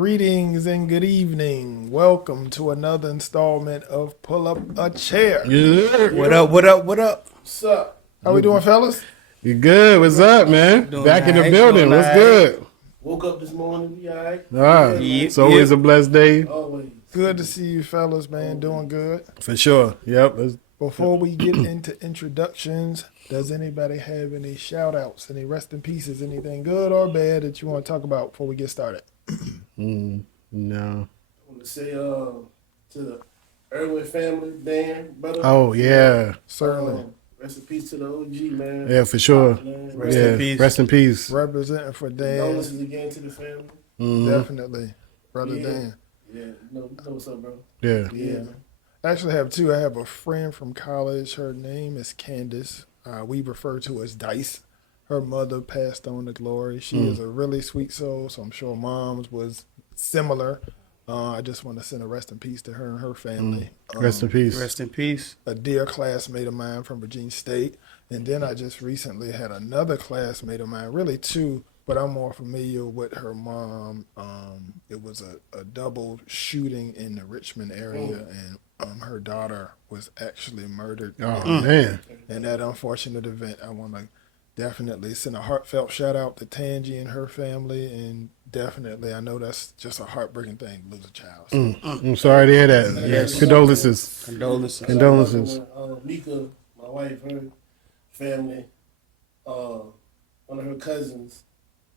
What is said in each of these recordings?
Greetings and good evening. Welcome to another installment of Pull Up a Chair. Yeah. What up? What up? What up? What's up? How we doing, fellas? You good? What's up, man? Doing Back in the alright, building. doing What's alright. good? Woke up this morning, we all right? Yep, It's always a blessed day. Always. Good to see you, fellas, man. Doing good. For sure. Yep. Before we get into introductions, does anybody have any shout outs, any rest in pieces, anything good or bad that you want to talk about before we get started? No. I want to say to the Irwin family, Dan, brother. Oh, yeah. Certainly. Rest in peace to the OG, man. Yeah, for sure. Man. Rest yeah. in peace. Rest in peace. Representing for Dan. Condolences again to the family. Definitely. Brother Yeah. Dan. Yeah, you know what's up, bro. Yeah. Yeah. Man. I actually have two. I have a friend from college. Her name is Candace. We refer to as Dice. Her mother passed on to glory. She is a really sweet soul, so I'm sure mom's was similar. I just want to send a rest in peace to her and her family. Rest in peace. Rest in peace. A dear classmate of mine from Virginia State. And then I just recently had another classmate of mine, really two, but I'm more familiar with her mom. It was a double shooting in the Richmond area, and her daughter was actually murdered. Oh, man. In that unfortunate event, I want to definitely send a heartfelt shout out to Tangi and her family, and definitely, I know that's just a heartbreaking thing to lose a child. So, I'm sorry to hear that. Yes. Condolences. Condolences. Condolences. Mika, my wife, her family, one of her cousins'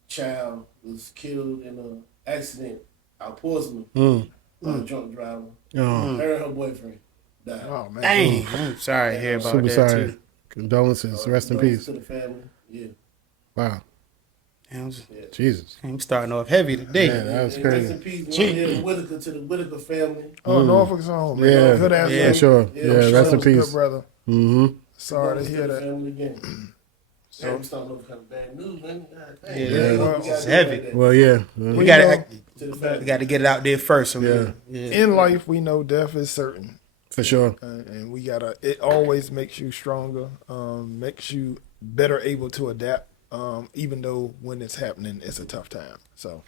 child was killed in an accident out Portsmouth. Drunk driver. Oh, Her and her boyfriend died. oh man, Dang. I'm sorry to hear about super that sorry. too. Condolences. Rest in Condolences peace. to the family. Yeah. Wow. I'm Jesus. starting off heavy today. Man, that was And rest crazy. in peace, man. Yeah, Whitaker, to the Whitaker family. oh Norfolk's home, man. Yeah. Good ass Yeah. For sure. Yeah, Yeah, I'm rest sure in Good peace. brother. Mm-hmm. Sorry to Condolences hear the that. family again. So I'm starting off kind of bad news, man. God dang. Yeah, We well, gotta it's do heavy. that. Well, yeah. We gotta To the family. we gotta get it out there first. So Yeah. In life, we know death is certain. For sure. And we gotta. It always makes you stronger. Makes you better able to adapt. Even though when it's happening, it's a tough time. So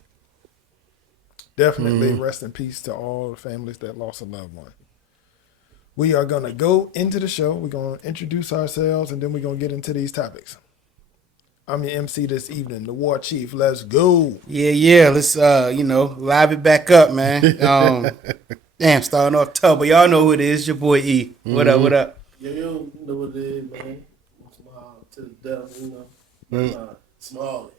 definitely rest in peace to all the families that lost a loved one. We are gonna go into the show. We're gonna introduce ourselves, and then we're gonna get into these topics. I'm your MC this evening, the War Chief. Let's go. Yeah. Let's live it back up, man. Damn, starting off tough, but y'all know who it is. Your boy E. What up? What up? Yo, you know what it is, man. Small to the devil, you know. Small.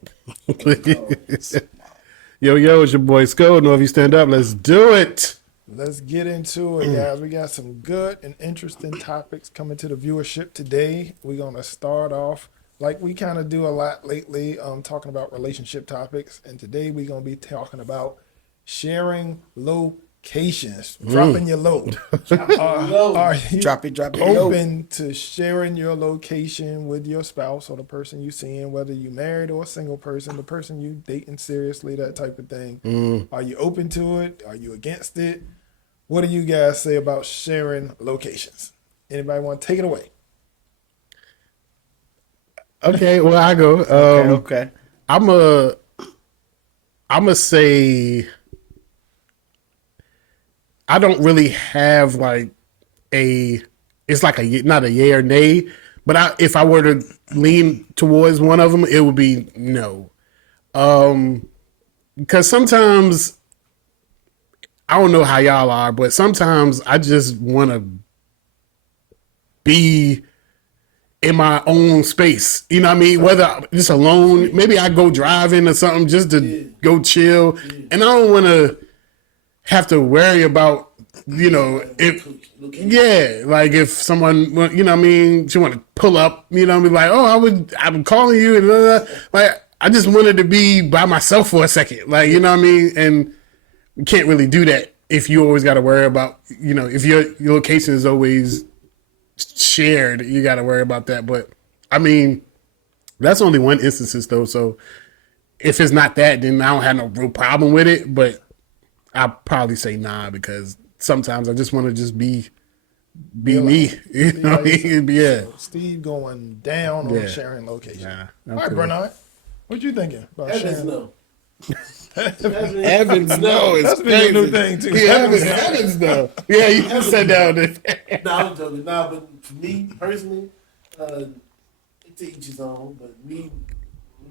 Yo, it's your boy Sko. Know if you stand up, let's do it. Let's get into it, guys. We got some good and interesting topics coming to the viewership today. We're going to start off like we kind of do a lot lately, talking about relationship topics. And today we're going to be talking about sharing locations, dropping your load. Are you Drop it. open to sharing your location with your spouse or the person you seeing, whether you married or a single person, the person you dating seriously, that type of thing? Are you open to it? Are you against it? What do you guys say about sharing locations? Anybody want to take it away? Okay, well I go. Okay. I'm a say I don't really have like it's like not a yay or nay, but if I were to lean towards one of them, it would be no. Because sometimes I don't know how y'all are, but sometimes I just want to be in my own space. You know what I mean? Whether I'm just alone, maybe I go driving or something just to go chill. And I don't want to have to worry about, if, like if someone, you know what I mean, she want to pull up, you know what I mean? Like, oh, I'm calling you. And like, I just wanted to be by myself for a second. Like, you know what I mean? And you can't really do that if you always got to worry about, if your location is always shared, you got to worry about that. But I mean, that's only one instances though. So if it's not that, then I don't have no real problem with it. But I probably say nah, because sometimes I just want to just be me. You know what I mean? Yeah. Steve going down on Yeah. sharing location. Nah, All right, cool. Bernard, what you thinking about That is sharing? no. Heavens no, it's That's been a new crazy. thing, too. Yeah, heavens no. Yeah, you just sat down there. No, I'm joking. Nah, but for me personally, to each his own. But me,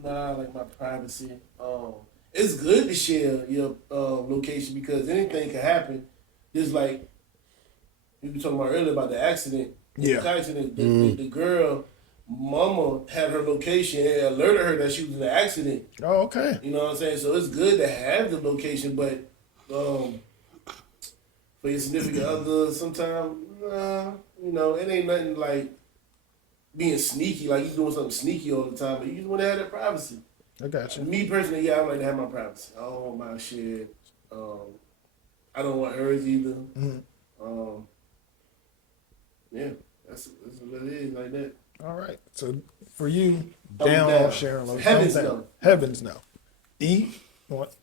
nah, I like my privacy. It's good to share your location because anything can happen. Just like we were talking about earlier about the accident. Yeah. The car accident. The girl, mama had her location and alerted her that she was in an accident. Oh, okay. You know what I'm saying? So it's good to have the location, but for your significant other, sometimes, it ain't nothing like being sneaky, like you doing something sneaky all the time, but you just want to have that privacy. I got you. Me personally, yeah, I like to have my privacy. I don't want my shit. I don't want hers either. Yeah, that's what it is, like that. All right. So for you, Thumbs down down. on sharing location. Heavens Thumbs down. no. Heavens no. E, what?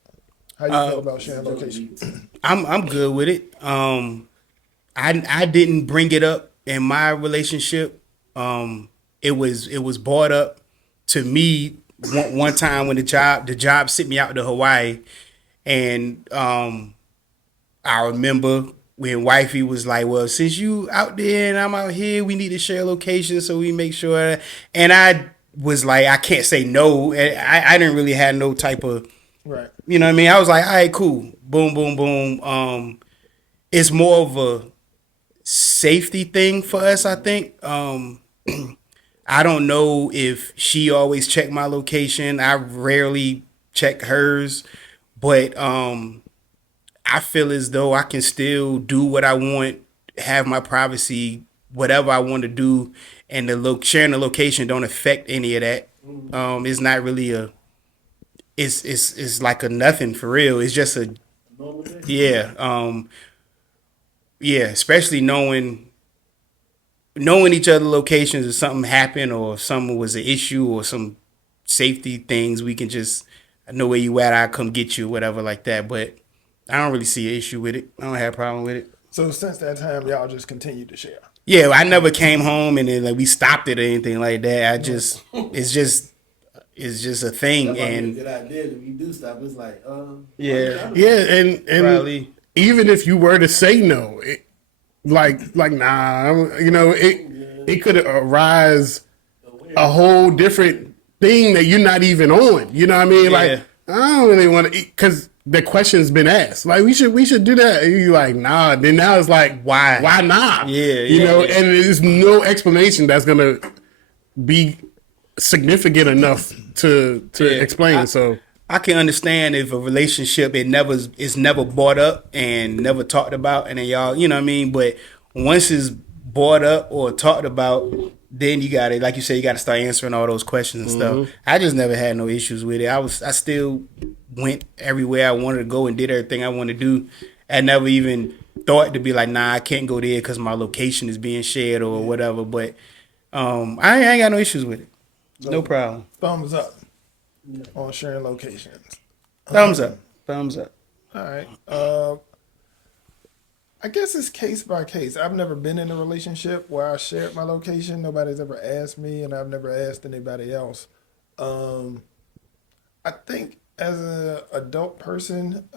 How you feel about sharing location? I'm good with it. I didn't bring it up in my relationship. It was brought up to me one time when the job sent me out to Hawaii, and I remember when wifey was like, "Well, since you out there and I'm out here, we need to share location so we make sure." And I was like, I can't say no. I didn't really have no type of, Right. you know what I mean? I was like, all right, cool. Boom, boom, boom. It's more of a safety thing for us, I think. I don't know if she always checked my location. I rarely check hers, but I feel as though I can still do what I want, have my privacy, whatever I want to do, and sharing the location don't affect any of that. It's not really it's like a nothing for real. It's just a Normal day. yeah. Yeah, especially knowing each other locations if something happened or if something was an issue or some safety things, we can just, I know where you at, I come get you, whatever like that. But I don't really see an issue with it. I don't have a problem with it. So since that time, y'all just continue to share. Yeah, I never came home and then like we stopped it or anything like that. It's just a thing. That might be a And good idea. If you do stop, it's like, yeah, And probably. even if you were to say no, like nah, it could arise a whole different thing that you're not even on. You know what I mean? Yeah. Like I don't really want to, because the question's been asked. Like we should do that. And you're like nah. Then now it's like why not? Yeah, you yeah, know. yeah. And there's no explanation that's gonna be significant enough to explain. So I can understand if a relationship is never brought up and never talked about, and then y'all, you know what I mean. But once it's brought up or talked about, then you got to, like you said, you got to start answering all those questions and stuff. I just never had no issues with it. I still went everywhere I wanted to go and did everything I wanted to do. I never even thought to be like, nah, I can't go there because my location is being shared or whatever. But I ain't got no issues with it. No problem. Thumbs up on sharing locations. Thumbs up. Thumbs up. All right. I guess it's case by case. I've never been in a relationship where I shared my location. Nobody's ever asked me, and I've never asked anybody else. I think as an adult person,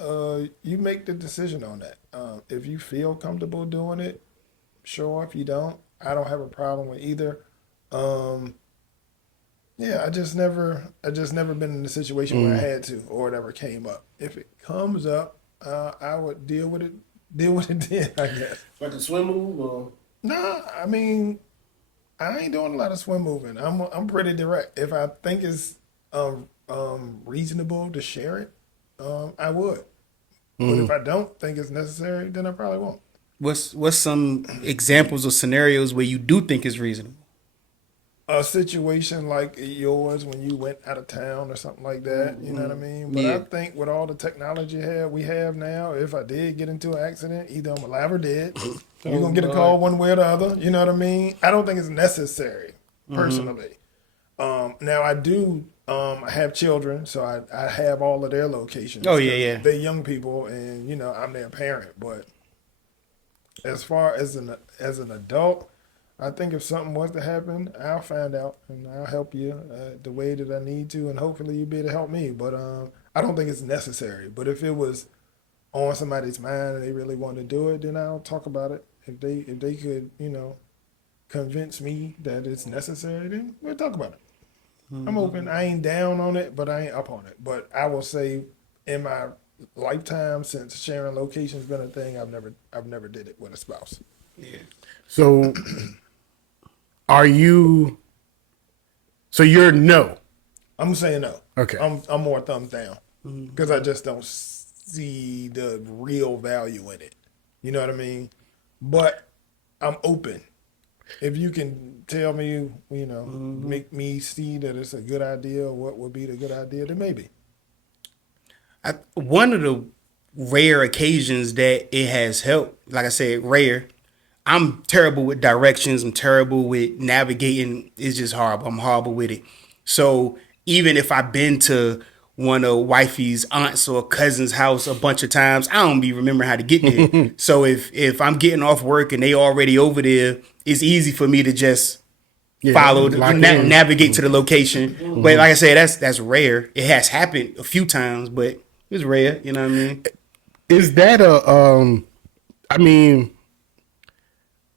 you make the decision on that. If you feel comfortable doing it, sure. If you don't, I don't have a problem with either. Yeah, I just never been in a situation where I had to or it ever came up. If it comes up, I would deal with it then, I guess. like a swim move or Nah, I mean, I ain't doing a lot of swim moving. I'm pretty direct. If I think it's reasonable to share it, I would. But if I don't think it's necessary, then I probably won't. What's some examples or scenarios where you do think it's reasonable? A situation like yours when you went out of town or something like that, you know what I mean? But Yeah. I think with all the technology we have now, if I did get into an accident, either I'm alive or dead. You're going to get a call one way or the other, you know what I mean? I don't think it's necessary, personally. Now, I do I have children, so I have all of their locations. Oh, yeah. They're young people, and, I'm their parent. But as far as an adult, I think if something was to happen, I'll find out and I'll help you the way that I need to, and hopefully you'll be able to help me. But I don't think it's necessary. But if it was on somebody's mind and they really want to do it, then I'll talk about it. If they could, convince me that it's necessary, then we'll talk about it. I'm open. I ain't down on it, but I ain't up on it. But I will say, in my lifetime, since sharing location's been a thing, I've never did it with a spouse. Yeah. So, are you? So you're no. I'm saying no. Okay. I'm more thumbs down because I just don't see the real value in it. You know what I mean? But I'm open. If you can tell me, make me see that it's a good idea, what would be the good idea, then maybe. One of the rare occasions that it has helped, like I said, rare. I'm terrible with directions. I'm terrible with navigating. It's just horrible. I'm horrible with it. So even if I've been to one of wifey's aunts or cousin's house a bunch of times, I don't be remembering how to get there. So if I'm getting off work and they already over there, it's easy for me to just follow, navigate to the location. But like I said, that's rare. It has happened a few times, but it's rare. You know what I mean? Is that a I mean,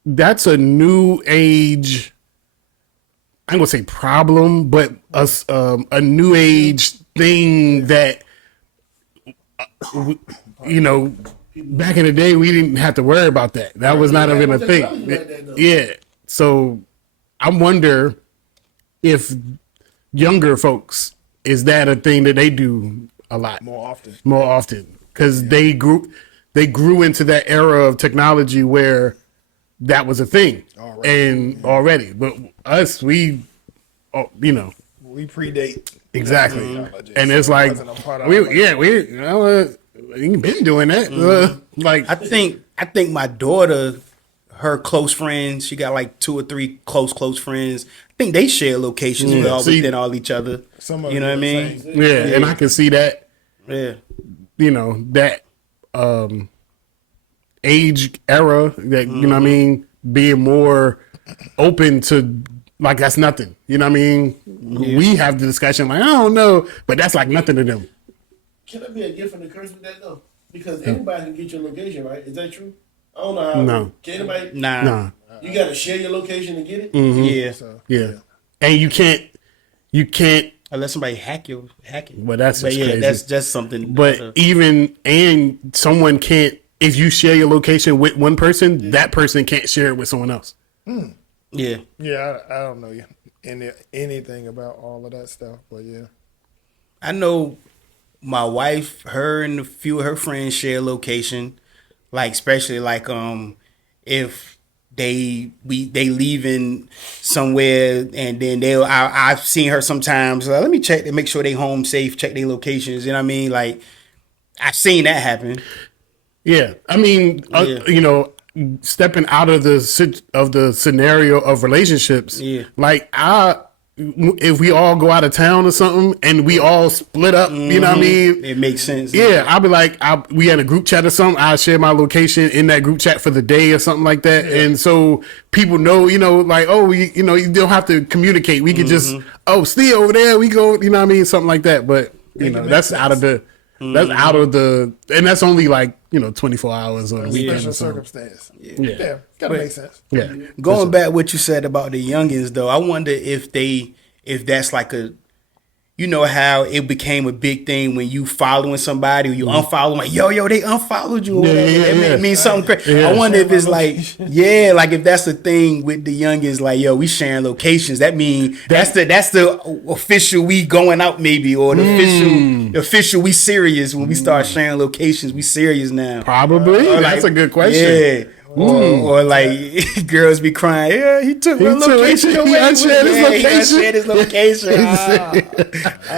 that's a new age. I'm gonna say problem, but a new age thing that back in the day we didn't have to worry about that. That was not even a thing. Yeah. So I wonder if younger folks, is that a thing that they do a lot More often. because they grew into that era of technology where that was a thing already. But us, we predate exactly, technology, and so it's it like wasn't a part of our life. we been doing that. Like I think my daughter, her close friends, she got like 2 or 3 close friends. I think they share locations within all each other. Some of You know what I them mean? say- and I can see that. Yeah. That age era that you know what I mean, being more open to like that's nothing. You know what I mean? We have the discussion like I don't know, but that's like nothing to them. Can there be a gift and a curse with that though? Because anybody can get your location, right? Is that true? I don't know how. No. Can anybody? Nah. You got to share your location to get it. Yeah. So, Yeah, and you can't. Unless somebody hack it. Well, that's But just yeah, crazy. that's just something. But someone can't. If you share your location with one person, that person can't share it with someone else. yeah. yeah, I don't know anything about all of that stuff, but yeah. I know my wife, her and a few of her friends share location. Like especially like if they leaving somewhere and then I've seen her sometimes. Let me check to make sure they home safe. Check their locations. You know what I mean? Like I've seen that happen. Yeah, I mean, stepping out of the scenario of relationships. Yeah. Like if we all go out of town or something and we all split up, you know what I mean? It makes sense. Yeah, I'll be like, we had a group chat or something. I'll share my location in that group chat for the day or something like that. Yeah. And so people know, like, oh, you don't have to communicate. We could just, stay over there. We go, you know what I mean? Something like that. But, that's out of the, and that's only like, 24 hours or a weekend Special or something. circumstance. Yeah. Gotta make sense. Yeah. Going back what you said about the youngins though, I wonder if that's like how it became a big thing when you following somebody or you unfollowing like yo they unfollowed you or whatever. It means something crazy. I wonder if it's like like if that's the thing with the youngins, like yo, we sharing locations. That mean that's the official we going out maybe, or the official we serious when we start sharing locations. We serious now. Probably. That's a good question. Yeah. Or like girls be crying, yeah, he took my location away. He unshared his location.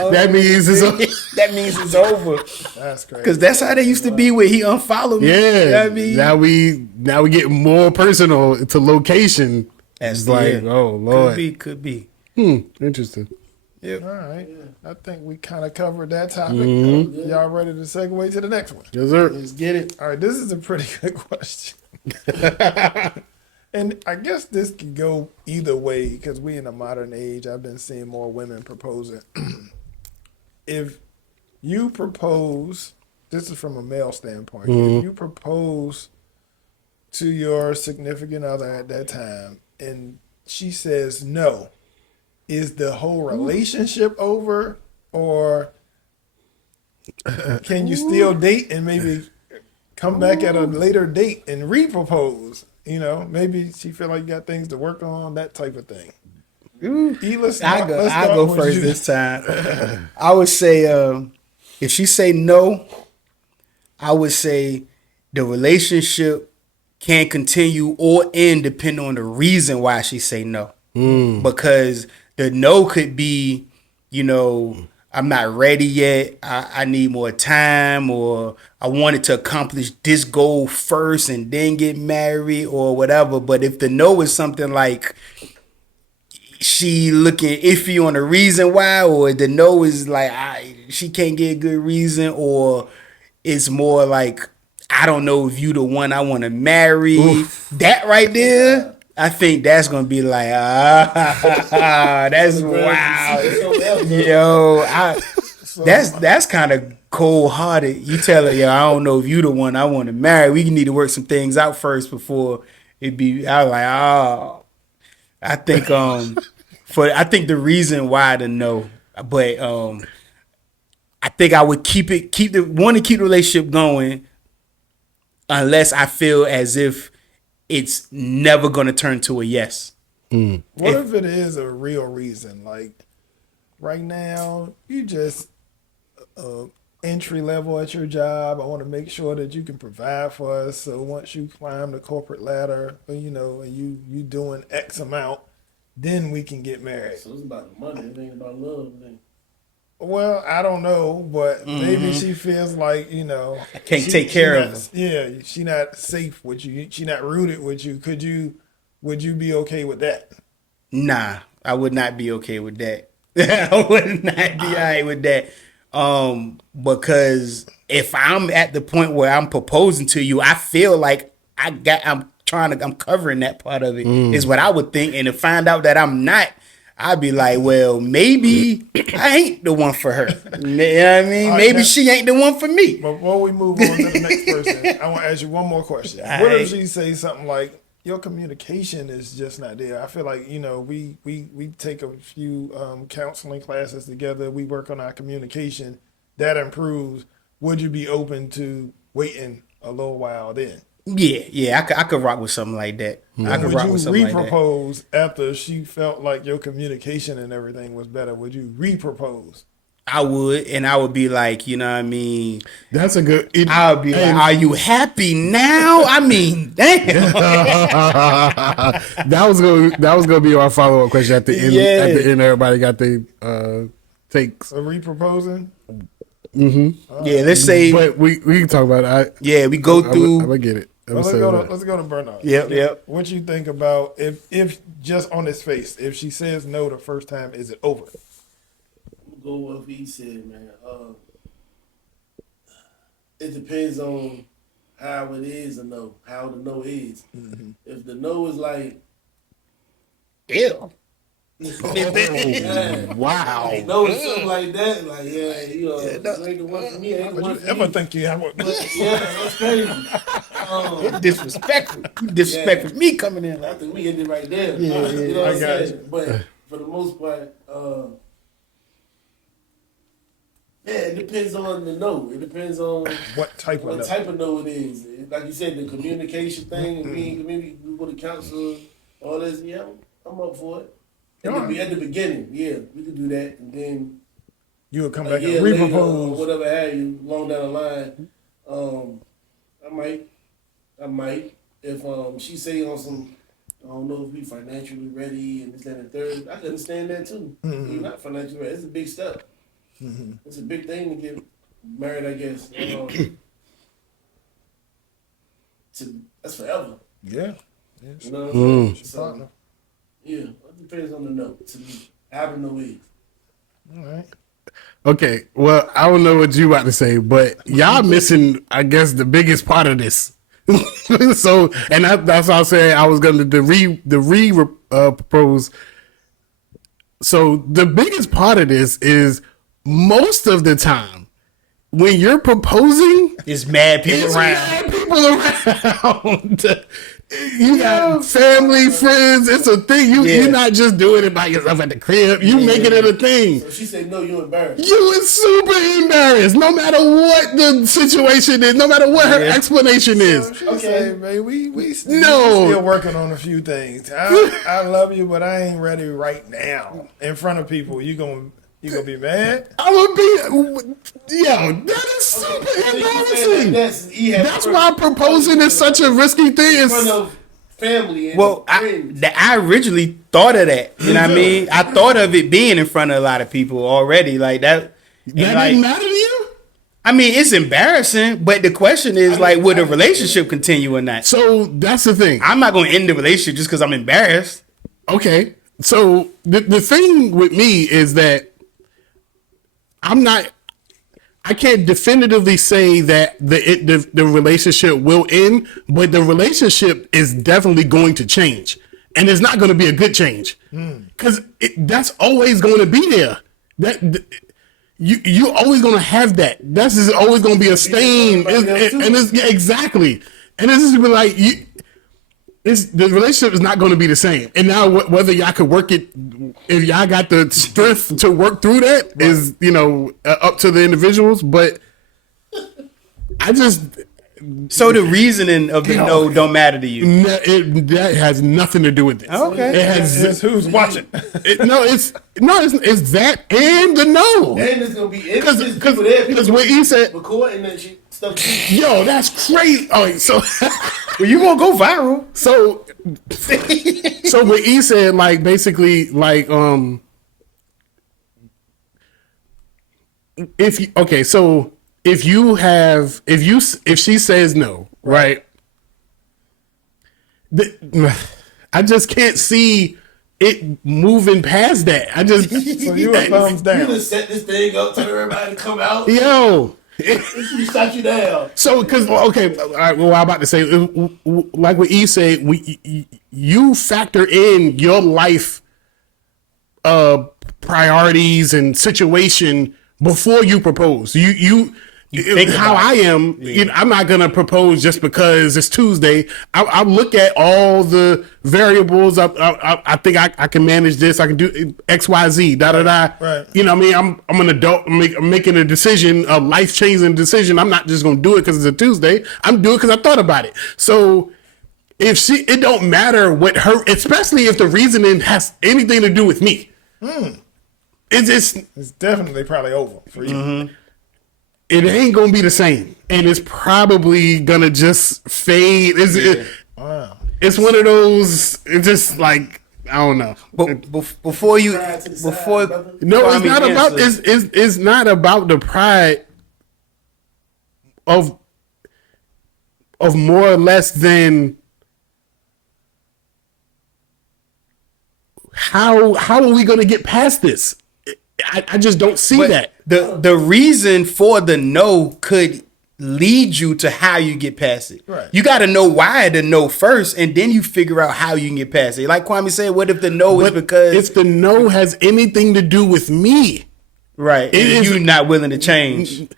That means it's over. That's crazy. Because that's how they used to be with he unfollowed me. Yeah. You know what I mean? Now we get more personal to location. That's like, oh Lord. Could be. Interesting. Yep. All right. I think we kind of covered that topic. Y'all ready to segue to the next one? Yes, sir. Let's get it. All right. This is a pretty good question. And I guess this could go either way because we in a modern age. I've been seeing more women proposing. If you propose, this is from a male standpoint, if you propose to your significant other at that time and she says no, is the whole relationship over, or can you still date and maybe come back at a later date and re-propose? You know, maybe she feel like you got things to work on, that type of thing. Let's I start go with first you. this time. I would say if she say no, I would say the relationship can continue or end depending on the reason why she say no. Because the no could be, you know, I'm not ready yet. I need more time, or I wanted to accomplish this goal first and then get married or whatever. But if the no is something like she looking iffy on the reason why, or the no is like she can't get a good reason, or it's more like I don't know if you the one I want to marry. Oof. That right there, I think that's gonna be like that's wow, yo. That's kind of cold hearted. You tell her, yo, I don't know if you the one I want to marry. We need to work some things out first before it be. I was like, oh. I think I think the reason why the no, but I think I would keep the relationship going unless I feel as if it's never gonna turn to a yes. What if it is a real reason? Like right now, you just entry level at your job. I want to make sure that you can provide for us. So once you climb the corporate ladder, you know, and you doing X amount, then we can get married. So it's about the money. It ain't about love. Then. Well, I don't know, but maybe she feels like, you know, I can't take care of her. Yeah, she not safe with you. She not rooted with you. Would you be okay with that? Nah, I would not be okay with that. I would not be all right with that. Because if I'm at the point where I'm proposing to you, I feel like I'm covering that part of it, is what I would think. And to find out that I'm not, I'd be like, well, maybe I ain't the one for her. You know what I mean? Maybe she ain't the one for me. Before we move on to the next person, I want to ask you one more question. What if she say something like, your communication is just not there? I feel like, you know, we take a few counseling classes together. We work on our communication. That improves. Would you be open to waiting a little while then? Yeah, I could rock with something like that. I could rock with something like that. Would you re-propose after she felt like your communication and everything was better? Would you re-propose? I would, and I would be like, you know what I mean? That's a good. I would be like, are you happy now? I mean, damn. that was gonna be our follow up question at the end. Yeah. At the end, everybody got their takes. A re-proposing? Yeah, let's say. But we can talk about it. We go through. I'm gonna get it. Let's go to Bernard. Yep. What you think about if just on his face, if she says no the first time, is it over? Go with what he said, man. It depends on how it is or no, how the no is. Mm-hmm. If the no is like, ew. Wow. No, it's something like that. Like, yeah, you know, it ain't the one for me. Ain't the one for ever me. think you have one? Yeah, that's crazy. Disrespectful. You disrespectful me coming in. I think we ended right there. Yeah, you know what I'm got saying? But for the most part, it depends on the no. It depends on what type of no it is. Like you said, the communication thing, and maybe we go to counsel, all this. Yeah, I'm up for it. At the beginning, yeah, we could do that, and then you would come back and re-propose, or whatever have you, long down the line. I might, if she say on some, I don't know if we financially ready and this, that, and third. I can understand that too. Mm-hmm. You're not financially ready. It's a big step. Mm-hmm. It's a big thing to get married, I guess. That's forever. Yeah. You know what I'm saying? So, yeah, it depends on the note. To me, I don't know it. All right. Okay, well, I don't know what you about to say, but y'all missing, I guess, the biggest part of this. So, and that's why I said I was going to propose. So the biggest part of this is most of the time when you're proposing, It's mad people it's around. mad people around. You got family, friends. It's a thing. You're not just doing it by yourself at the crib. You making it a thing. So she said, no, you're embarrassed. You was super embarrassed, no matter what the situation is, no matter what her explanation is. She say, man, we still, No. we still working on a few things. I love you, but I ain't ready right now. In front of people, you gonna be mad? I would be, yo, that is super embarrassing. That's why proposing is such a risky thing. In front It's, of family and Well, friends. I originally thought of that. You know what I mean? I thought of it being in front of a lot of people already. Like that. and that like, didn't matter to you? I mean, it's embarrassing, but the question is like, would the relationship continue or not? So that's the thing. I'm not going to end the relationship just because I'm embarrassed. Okay. So the thing with me is that I can't definitively say that the relationship will end, but the relationship is definitely going to change, and it's not going to be a good change because that's always going to be there. You always going to have that. That's just always going to be a stain, and it's exactly, and it's just be like you. The relationship is not going to be the same. And now whether y'all could work it, if y'all got the strength to work through that is, up to the individuals. But I just. So the reasoning of the no don't matter to you. That has nothing to do with this. Okay. It has. It's who's watching. It's that and the no. And it's gonna be Because what he said, recording that shit stuff. Too. yo, that's crazy. Oh, so. Well, you gonna go viral. So what he said, like, basically, like, if she says no, right? I just can't see it moving past that. I just So you a thumbs You down. just set this thing up, tell everybody to come out. yo. She shot you down. So, because all right, well, I'm about to say, like what E said, you factor in your life priorities and situation before you propose. You think how I am. I'm not gonna propose just because it's Tuesday. I look at all the variables. I think I can manage this. I can do X, Y, Z. Da da da. Right. You know what I mean? I'm an adult. I'm making a decision, a life changing decision. I'm not just gonna do it because it's a Tuesday. I'm doing it because I thought about it. So if it don't matter what her, especially if the reasoning has anything to do with me. It's definitely probably over for you. Mm-hmm. it ain't gonna be the same, and it's probably gonna just fade. It's one of those. It's just like I don't know. But before you, before No, it's Kwame not about. answers- It's not about the pride of more or less than how are we gonna get past this? I just don't see But that. the reason for the no could lead you to how you get past it. Right. You got to know why the no first, and then you figure out how you can get past it. Like Kwame said, what if the no is But because if the no has anything to do with me, right, it and is- you not willing to change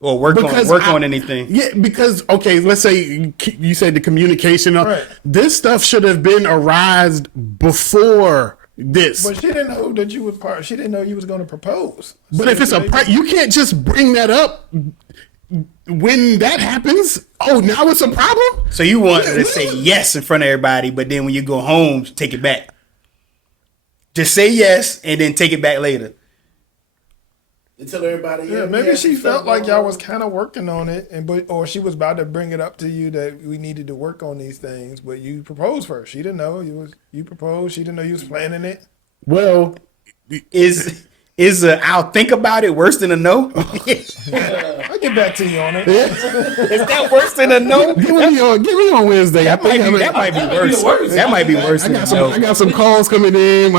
or work on anything? Yeah, because okay, let's say you said the communication. Right. This stuff should have been arised before this. But she didn't know that you was part. She didn't know you was going to propose. But if it's you can't just bring that up when that happens. Oh, now it's a problem. So you want to say yes in front of everybody, but then when you go home, take it back. Just say yes and then take it back later. And tell everybody. Yeah, maybe she felt like y'all was kind of working on it, or she was about to bring it up to you that we needed to work on these things. But you proposed first. She didn't know you proposed. She didn't know you was planning it. Well, Is I'll think about it worse than a no? I'll get back to you on it. Is that worse than a no? give me on Wednesday. That might be worse. That might be worse than a no. I got some calls coming in.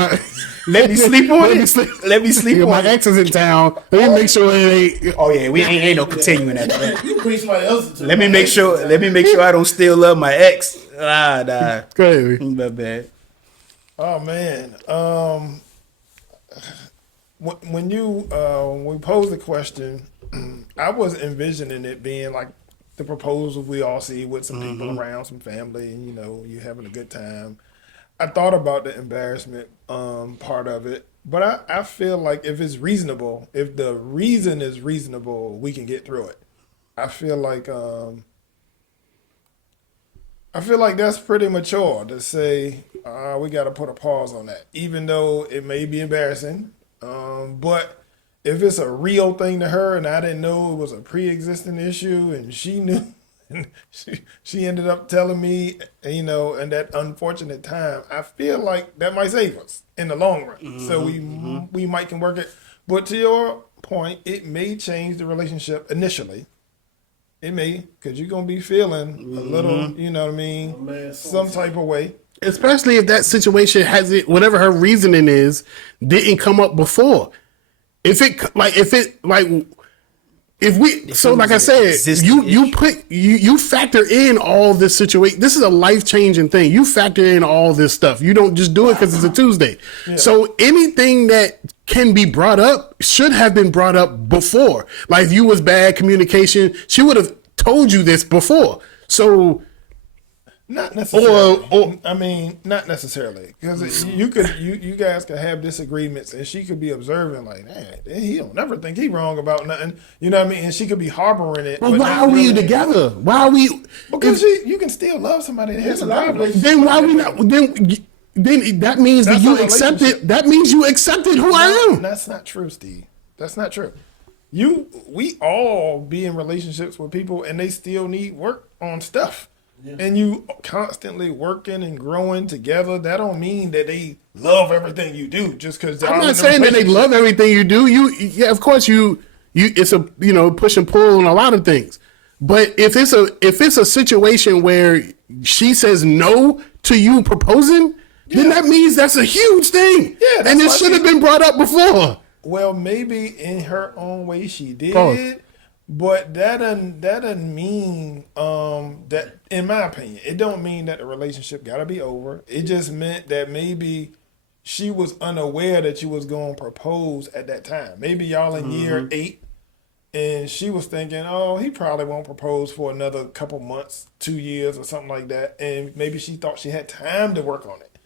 Let me sleep on it. Let me sleep Yeah, my on it. ex is in town. Let me make sure it ain't. Oh yeah, we ain't no continuing after that. You bring somebody else into Let me make sure I don't still love my ex. Nah. Go ahead. My bad. Oh man. When we posed the question, I was envisioning it being like the proposal we all see with some people around, some family, and you having a good time. I thought about the embarrassment part of it, but I feel like if it's reasonable, if the reason is reasonable, we can get through it. I feel like that's pretty mature to say we got to put a pause on that, even though it may be embarrassing. But if it's a real thing to her and I didn't know it was a pre-existing issue and she knew, and she ended up telling me, in that unfortunate time, I feel like that might save us in the long run. So we might can work it. But to your point, it may change the relationship initially. It may, because you're going to be feeling a little, you know what I mean, some type of way. Especially if that situation hasn't, whatever her reasoning is, didn't come up before. Like I said, you factor in all this situation. This is a life-changing thing. You factor in all this stuff. You don't just do it because it's a Tuesday. Yeah. So anything that can be brought up should have been brought up before. Like if you was bad communication, she would have told you this before. So not necessarily. Not necessarily, because you guys could have disagreements, and she could be observing like, man, he don't never think he wrong about nothing. You know what I mean? And she could be harboring it. Well, why are we together? Why are we? Because you can still love somebody that has some problems. Then why we not? Then that means that you accepted. That means you accepted who I am. That's not true, Steve. That's not true. We all be in relationships with people, and they still need work on stuff. Yeah. And you constantly working and growing together. That don't mean that they love everything you do just because I'm not saying that they love everything you do. Of course it's a push and pull on a lot of things. But if it's a situation where she says no to you proposing, then that means that's a huge thing. Yeah, and it should have been brought up before. Well, maybe in her own way she did. But that doesn't mean that, in my opinion, it don't mean that the relationship got to be over. It just meant that maybe she was unaware that you was going to propose at that time. Maybe y'all in year 8, and she was thinking, oh, he probably won't propose for another couple months, 2 years or something like that. And maybe she thought she had time to work on it.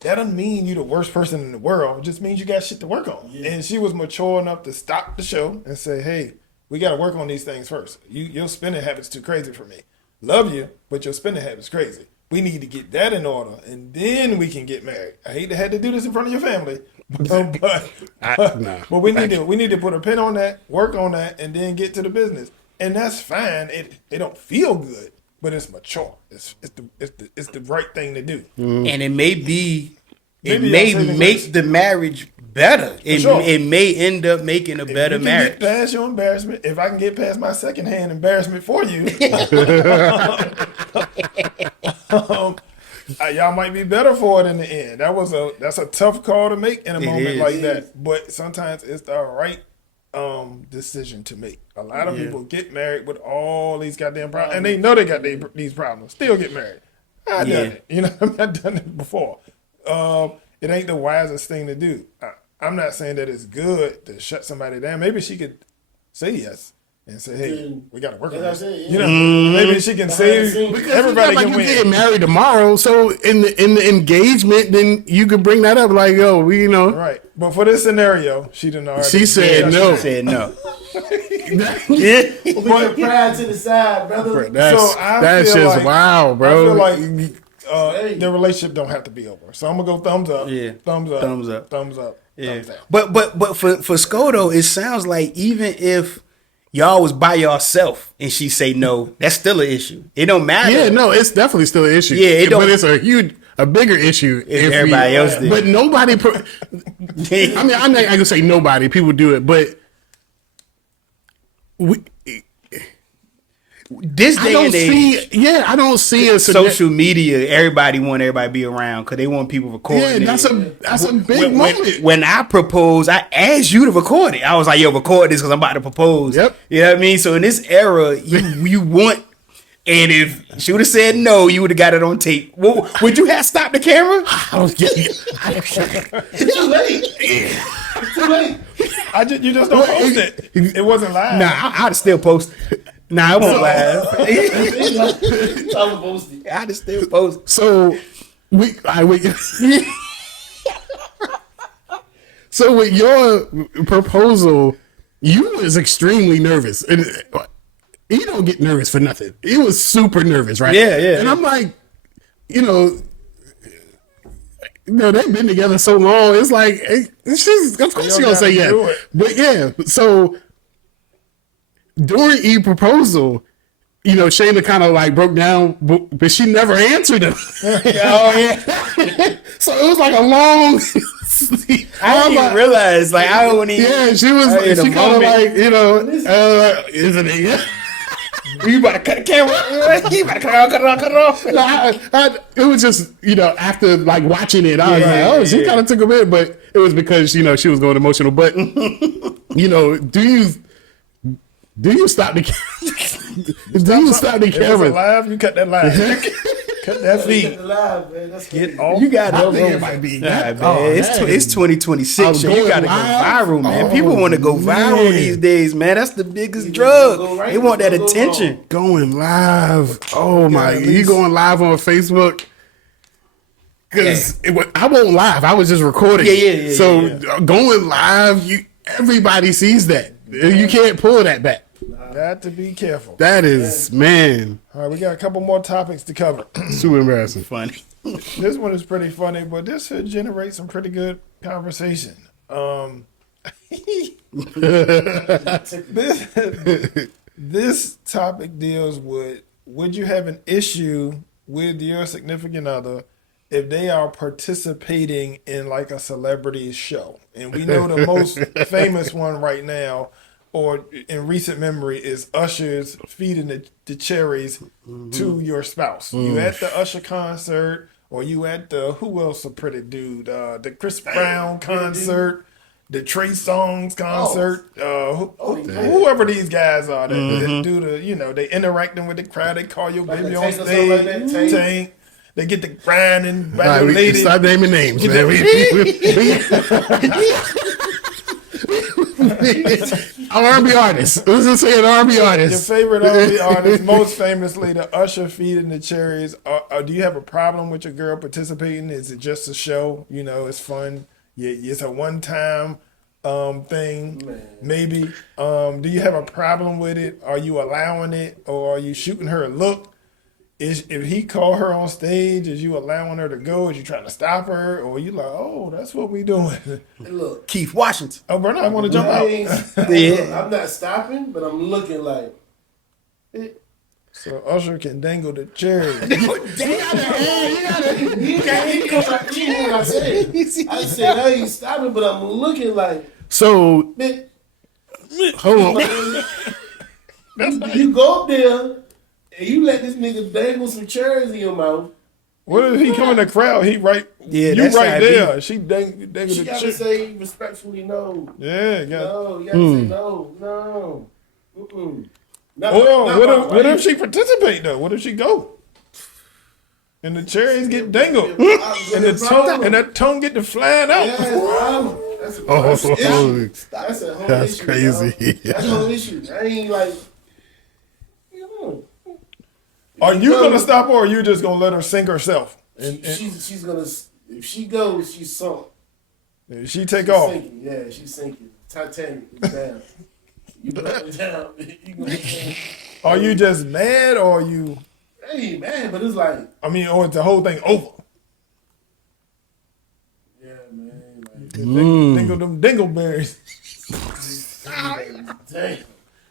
That doesn't mean you're the worst person in the world. It just means you got shit to work on. Yeah. And she was mature enough to stop the show and say, hey, we got to work on these things first. Your spending habit's too crazy for me. Love you, but your spending habit's crazy. We need to get that in order, and then we can get married. I hate to have to do this in front of your family, but we need to put a pin on that, work on that, and then get to the business. And that's fine. It don't feel good, but it's mature. It's the right thing to do. And it may make the marriage better. It may end up making a better marriage. Get past your embarrassment. If I can get past my secondhand embarrassment for you, y'all might be better for it in the end. That's a tough call to make in a moment like that. But sometimes it's the right decision to make. A lot of people get married with all these goddamn problems, and they know they got these problems. Still get married. I've done it. I've done it before. It ain't the wisest thing to do. I'm not saying that it's good to shut somebody down. Maybe she could say yes and say, hey, we got to work on this. Maybe she can say everybody can win. Getting married tomorrow, so in the engagement, then you could bring that up like, yo, Right. But for this scenario, she didn't know. She said no. She said no. Put your pride to the side, brother. That's just like, wow, bro. I feel like the relationship don't have to be over. So I'm gonna go thumbs up. Yeah. Thumbs up. Thumbs up. Thumbs up. Yeah. Thumbs down. But for Skodo, it sounds like even if y'all was by yourself and she say no, that's still an issue. It don't matter. Yeah, no, it's definitely still an issue. Yeah, but it's a bigger issue if everybody else did. But nobody. I'm not gonna say nobody. People do it, but this day and age, I don't see a social media. Everybody want everybody to be around because they want people recording. Yeah, that's a big moment. When I proposed, I asked you to record it. I was like, "Yo, record this because I'm about to propose." Yep. You know what I mean? So in this era, you want. And if she would have said no, you would have got it on tape. Would you have stopped the camera? I was getting. It's too late. It's too late. You just don't post it. It wasn't live. Nah, I'd still post. Nah, I won't laugh. I'm posted. I'd still post. So so with your proposal, you was extremely nervous. And you don't get nervous for nothing. He was super nervous, right? Yeah. And I'm like, they've been together so long. It's like, of course you're gonna say gotta do yeah. it. But yeah, so during proposal, Shayna kind of like broke down, but she never answered him. Oh yeah. So it was like a long. I didn't even realize. Like I don't even. Yeah, she was. in a She kind of moment. like, isn't it? Yeah. You about to cut the camera? You about to cut it off. It was just after like watching it, I was like, oh, she kind of took a bit, but it was because she was going emotional. But do you stop the stop the If it's camera? live, you cut that live. Cut that feed. Live, man. That's Get crazy. off. You got I to think go. it might be. Nah, man, that it's is- 2026. So you got to go live? viral, man. Oh, People want to go viral man. these days, man. That's the biggest You drug. go right, They want that you go attention. wrong. Going live. Oh my! at You least- going live on Facebook? Because I won't live. I was just recording. Yeah. So going live, everybody sees that. You can't pull that back. Got to be careful. That is man, All right, we got a couple more topics to cover. super embarrassing. Funny. This one is pretty funny, but this should generate some pretty good conversation. This topic deals with: would you have an issue with your significant other if they are participating in like a celebrity show? And we know the most famous one right now, or in recent memory, is Usher's feeding the cherries to your spouse. You at the Usher concert, or you at the, who else a pretty dude? The Chris Brown concert, the Trey Songz concert, whoever these guys are that do the, they interacting with the crowd, they call your Like baby the on Tank or something like stage, that, Tank. Tank. They get the grinding by All right, the we lady. start naming names, man. R&B artist. Let's just say an R&B Your artist. favorite R&B artist, most famously the Usher feeding the cherries. Do you have a problem with your girl participating? Is it just a show? It's fun. Yeah, it's a one-time thing. Man. Maybe. Do you have a problem with it? Are you allowing it, or are you shooting her a look? If he call her on stage, is you allowing her to go? Is you trying to stop her, or you like, oh, that's what we doing? Hey, look. Keith Washington. Oh, Bernard, I want to jump I out. ain't- Yeah. I'm not stopping, but I'm looking like. So Usher can dangle the cherry. He know what I said. I said I ain't stopping, but I'm looking like. So, Man, hold on. you go up there and you let this nigga dangle some cherries in your mouth. What if he come in the crowd? He right, Yeah, you that's how right it be. there. She dangle She the gotta cherry. say respectfully no. Yeah, got. No, you gotta say no. Mm-mm. Not- Hold on. not What my if, what if wife. she participate though? What if she go? And the cherries get dangled, and that tongue get to flying out. Yeah, that's a problem. That's a Oh, that's an issue. holy- That's a whole that's issue. crazy. Dog. That's a whole issue. I ain't like. You know, Are you gonna stop her, or are you just gonna let her sink herself? And she's gonna. If she goes, she's sunk. she take off. Sinking. Yeah, she's sinking. Titanic is down. You go up and down. You go up and down. Are you just mad, or are you? Hey man, but it's like, I mean, or is the whole thing over? yeah, man. Like, Dingle them dingleberries. damn.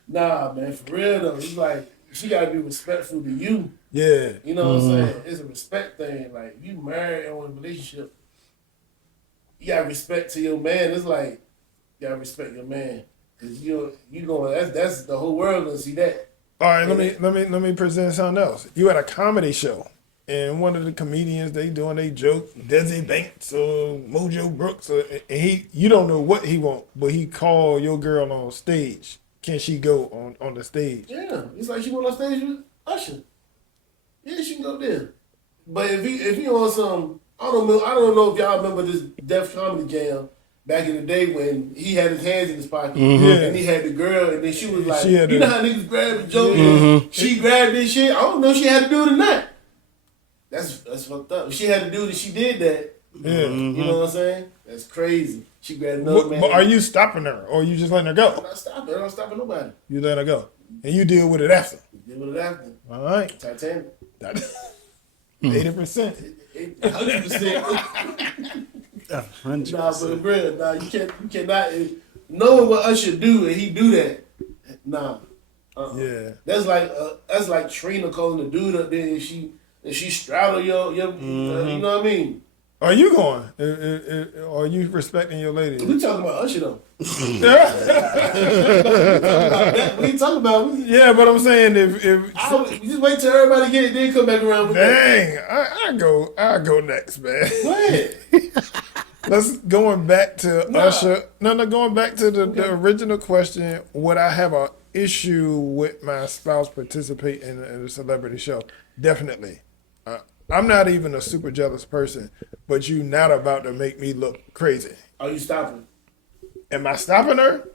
Nah, man, for real though. It's like she gotta be respectful to you. Yeah. You know what I'm saying? It's a respect thing. Like you married or in a relationship, you got respect to your man. It's like you gotta respect your man. Cause you going that's the whole world gonna see that. All right, let me present something else. You at a comedy show, and one of the comedians they doing they joke, Desi Banks or Mojo Brooks, and you don't know what he want, but he call your girl on stage. Can she go on the stage? Yeah, it's like she went on stage with Usher. Yeah, she can go there. But if he on some, I don't know if y'all remember this Def Comedy Jam back in the day when he had his hands in his pocket Yeah. and he had the girl, and then she was like, She had you the- know how niggas grab a joke? She grabbed this shit. I don't know if she had to do it or not. That's fucked up. If she had to do it and she did that, Yeah. you know what I'm saying? That's crazy. She grabbed another man. But are you stopping her or you just letting her go? I'm not stopping. I'm not stopping nobody. You let her go. And you deal with it after. Deal with it after. All right. Titanic. 80%. 100%. 100%. Nah, but real, nah, you cannot. Knowing what Usher do and he do that, nah. Yeah. That's like Trina calling the dude up there and she straddle your you know what I mean? Are you going? Are you respecting your lady? We talking about Usher though. Yeah, We ain't talking about. yeah, but I'm saying if Just wait till everybody get it, then come back around with that. dang, I go next, man. Go ahead. Let's going back to Usher. No, going back to the original question. Would I have an issue with my spouse participating in a celebrity show? Definitely. I'm not even a super jealous person, but you not about to make me look crazy. Are you stopping? Am I stopping her?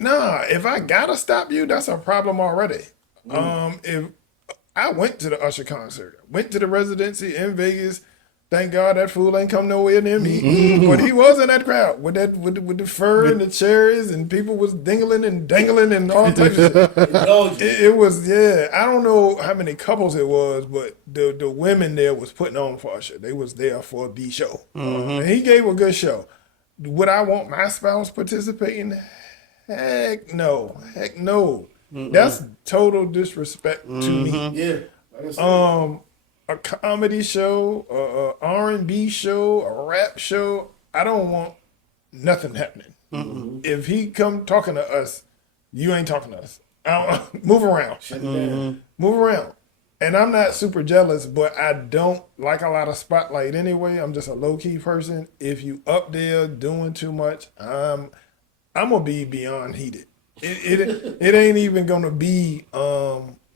Nah, if I gotta stop you, that's a problem already. If I went to the Usher concert, went to the residency in Vegas, thank God that fool ain't come nowhere near me. But he was in that crowd with the fur and the cherries, and people was dingling and dangling and all types of shit. It was, yeah. I don't know how many couples it was, but the women there was putting on for Usher. They was there for the show. And he gave a good show. Would I want my spouse participating? Heck no. Heck no. That's total disrespect to me. Yeah. Like I said. A comedy show, a R&B show, a rap show, I don't want nothing happening. If he come talking to us, you ain't talking to us. Move around. Shut it down. Move around. And I'm not super jealous, but I don't like a lot of spotlight anyway. I'm just a low-key person. If you up there doing too much, I'm gonna be beyond heated. It ain't even gonna be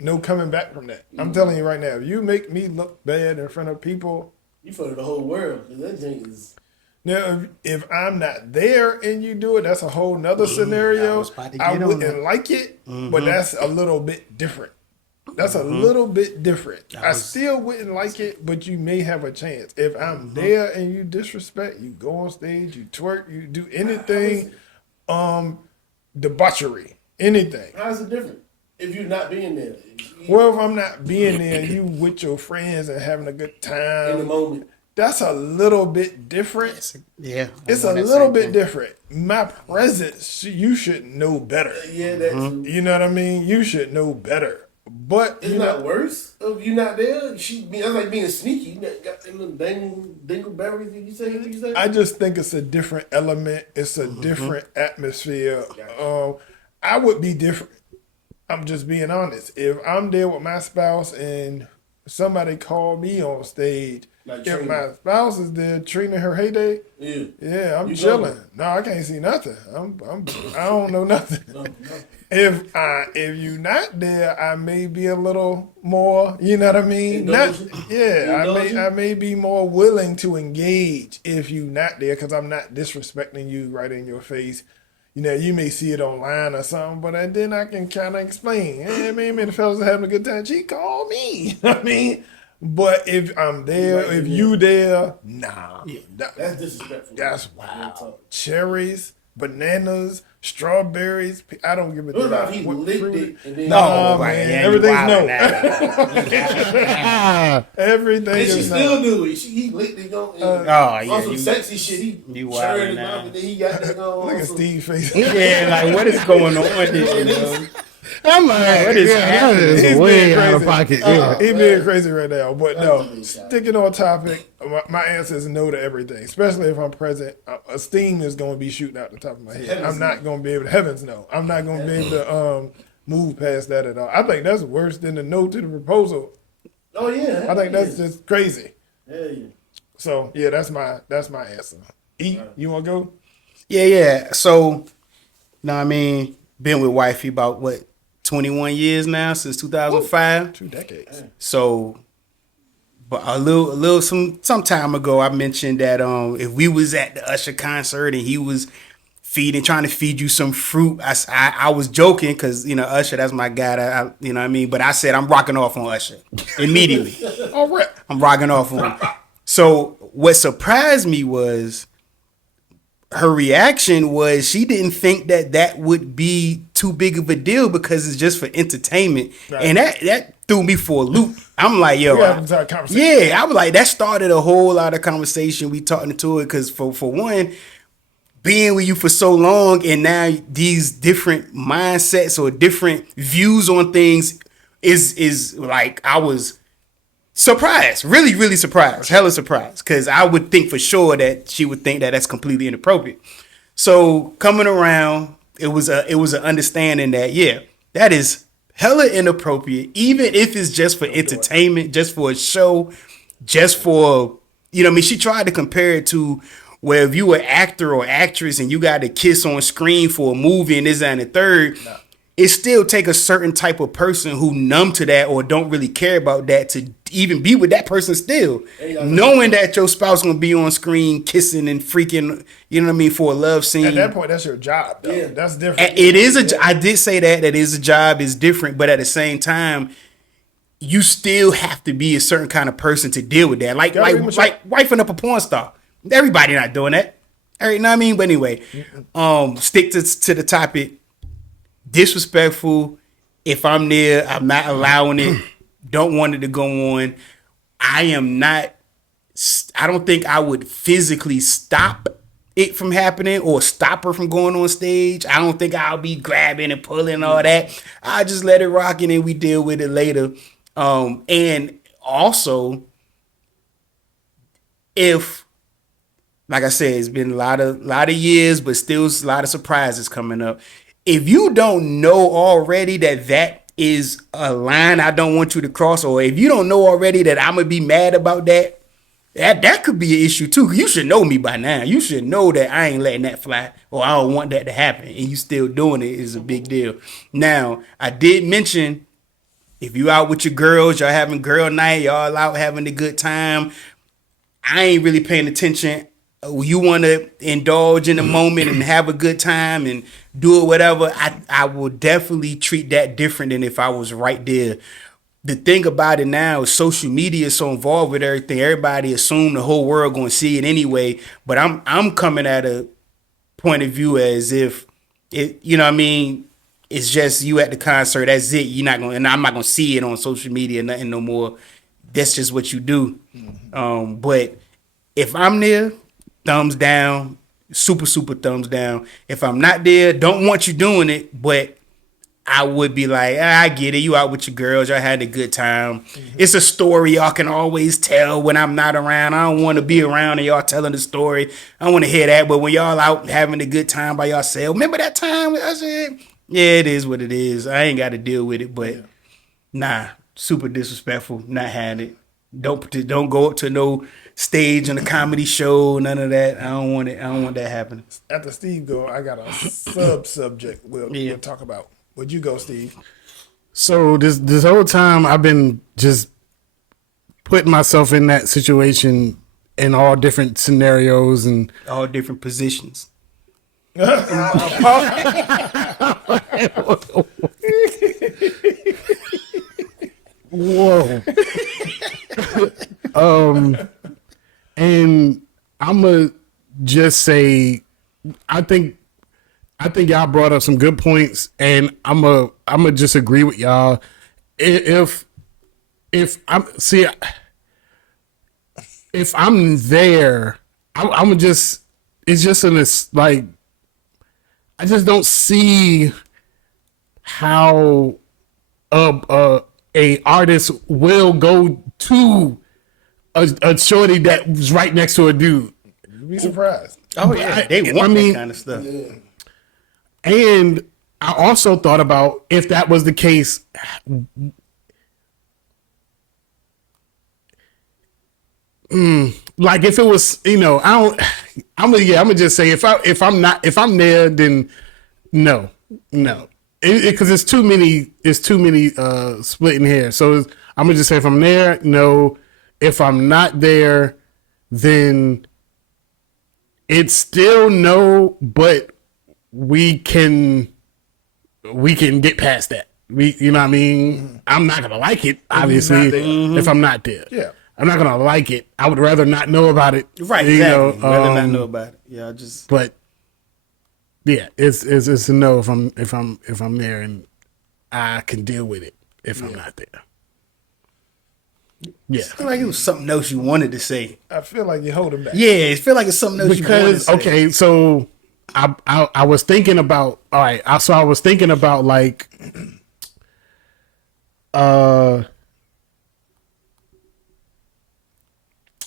no coming back from that. I'm telling you right now, if you make me look bad in front of people, You for the whole world because that thing is. now if I'm not there and you do it, that's a whole nother scenario. was about to I get on wouldn't that. like it, but that's a little bit different. That's a little bit different. I still wouldn't like it, but you may have a chance. If I'm there and you disrespect, you go on stage, you twerk, you do anything, debauchery, anything. How's it different if you're not being there? Well, if I'm not being there, you with your friends and having a good In the time, moment. that's a little bit different. Yeah. It's a little bit different. My presence, you should know better. Yeah, that's. You know what I mean? You should know better. But It's you not know, worse if you're not there. That's like being sneaky. You got them little dingleberries. Did you say? What you say? I just think it's a different element. It's a different atmosphere. I would be different. I'm just being honest. If I'm there with my spouse and somebody called me on stage, Like if Trina. my spouse is there treating her heyday, Yeah. I'm You chilling. know. No, I can't see nothing. I don't know nothing. No. If you not there, I may be a little more. You know what I mean? Indulgent? Indulgent? I may be more willing to engage if you not there because I'm not disrespecting you right in your face. You know, you may see it online or something, but then I can kind of explain. Hey, man, the fellas are having a good time. She called me. I mean, but if I'm there, Right, if yeah. you there, nah. That's disrespectful. That's Real wow. talk. Cherries, bananas, strawberries. I don't give a What damn. about if he what licked fruit it and then? No, right, man, yeah, everything's you no. wildin' Everything And she is still no. do it. He licked it on. Oh, yeah, On some you- sexy shit. He you churned wildin' his now. mouth and then he got that going. Look on at some- Steve's face. Yeah, like what is going on here? Yo? I'm like, What is yeah, that happening? is He's way being out of crazy. pocket. Yeah. He being crazy right now, but no. That's really Sticking on topic, my answer is no to everything, especially if I'm present. Esteem is going to be shooting out the top of my head. I'm not going to be able to. Heavens no, I'm not going to be able to move past that at all. I think that's worse than the no to the proposal. Oh yeah. I think that's just crazy. Hell yeah. So yeah, that's my answer. E, you want to go? Yeah. So, I mean, been with wifey about what 21 years now since 2005. 2 decades. So But some time ago, I mentioned that if we was at the Usher concert and he was trying to feed you some fruit, I was joking because Usher, that's my guy. You know what I mean. But I said I'm rocking off on Usher immediately. All right. I'm rocking off on him. So what surprised me was her reaction was she didn't think that would be too big of a deal because it's just for entertainment, Right. and that threw me for a loop. I'm like, yo, We having a conversation. yeah, I was like, that started a whole lot of conversation. We talking to it because for one, being with you for so long, and now these different mindsets or different views on things is like I was surprised, really, really surprised, hella surprised, because I would think for sure that she would think that that's completely inappropriate. So coming around, it was an understanding that that is hella inappropriate, even if it's just for entertainment, just for a show, just for I mean, she tried to compare it to where if you were actor or actress and you got to kiss on screen for a movie and this and the third. No. It still take a certain type of person who numb to that or don't really care about that to even be with that person still. Knowing that your spouse gonna be on screen kissing and freaking, you know what I mean, for a love scene. At that point, that's your job, though. Yeah. That's different. It is I did say that is a job, is different, but at the same time, you still have to be a certain kind of person to deal with that. Like wifing up a porn star. Everybody not doing that. You know what I mean? But anyway, stick to the topic. Disrespectful. If I'm there, I'm not allowing it. Don't want it to go on. I don't think I would physically stop it from happening or stop her from going on stage. I don't think I'll be grabbing and pulling and all that. I just let it rock and then we deal with it later. And also, if, like I said, it's been a lot of years, but still a lot of surprises coming up. If you don't know already that is a line I don't want you to cross, or if you don't know already that I'm gonna be mad about that could be an issue too. You should know me by now. You should know that I ain't letting that fly, or I don't want that to happen, and you still doing it is a big deal. Now, I did mention if you out with your girls, y'all having girl night, y'all out having a good time, I ain't really paying attention. You want to indulge in the moment and have a good time and do it, whatever, I will definitely treat that different than if I was right there. The thing about it now is social media is so involved with everything. Everybody assume the whole world going to see it anyway. But I'm coming at a point of view as if it, you know what I mean? It's just you at the concert. That's it. You're not going, and I'm not going to see it on social media, nothing no more. That's just what you do. Mm-hmm. But if I'm there, thumbs down, super thumbs down. If I'm not there, don't want you doing it, but I would be like, I get it. You out with your girls, y'all had a good time. Mm-hmm. It's a story y'all can always tell when I'm not around. I don't want to be around and y'all telling the story. I don't want to hear that. But when y'all out having a good time by yourself, remember that time? I said, yeah, it is what it is. I ain't got to deal with it, but nah, super disrespectful. Not having it. Don't go up to no stage on a comedy show, none of that. I don't want it. I don't want that happening. After Steve go, I got a subject we'll talk about. Where'd you go, Steve? So this whole time I've been just putting myself in that situation in all different scenarios and all different positions. Whoa. And I'ma just say I think y'all brought up some good points, and I'ma just agree with y'all. If I'm there, I'm just, it's just in this, like, I just don't see how a artist will go to a shorty that was right next to a dude. You'd be surprised. Oh yeah, they want that kind of stuff. Yeah. And I also thought about if that was the case, like if it was, I'm gonna just say if I'm there, then no, because it's too many splitting hairs. So I'm gonna just say if I'm there, no. if I'm not there, then it's still no, but we can get past that. You know what I mean? I'm not gonna like it, obviously, if I'm not there. Yeah. I'm not gonna like it. I would rather not know about it. Right, you exactly. know, Rather not know about it. Yeah, I just But yeah, it's a no if I'm there, and I can deal with it if I'm not there. Yeah, feel like it was something else you wanted to say. I feel like you're holding back. Yeah, it feel like it's something else you wanted to because say. okay, so I was thinking about I was thinking about like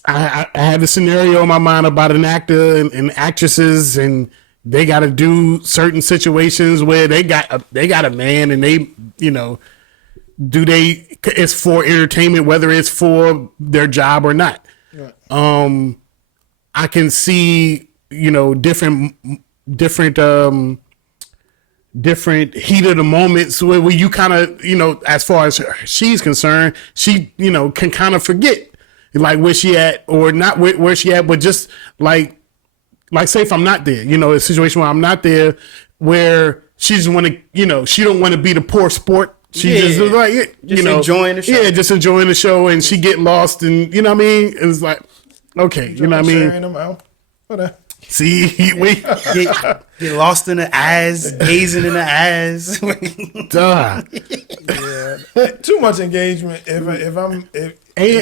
I had a scenario in my mind about an actor and actresses, and they got to do certain situations where they got a man, and they, you know, it's for entertainment, whether it's for their job or not. Right. I can see, you know, different heat of the moments where you kind of, you know, as far as she's concerned, she, you know, can kind of forget like where she at, or not where she at, but just like say if I'm not there, you know, a situation where I'm not there, where she just want to, you know, she don't want to be the poor sport. She just like, you know, enjoying the show. Yeah, just enjoying the show, and she get lost, and you know what I mean. It's like, okay, you know what I mean. Sharing them out. Whatever. See, we Get lost in the eyes, gazing in the eyes. duh. Yeah. Too much engagement. If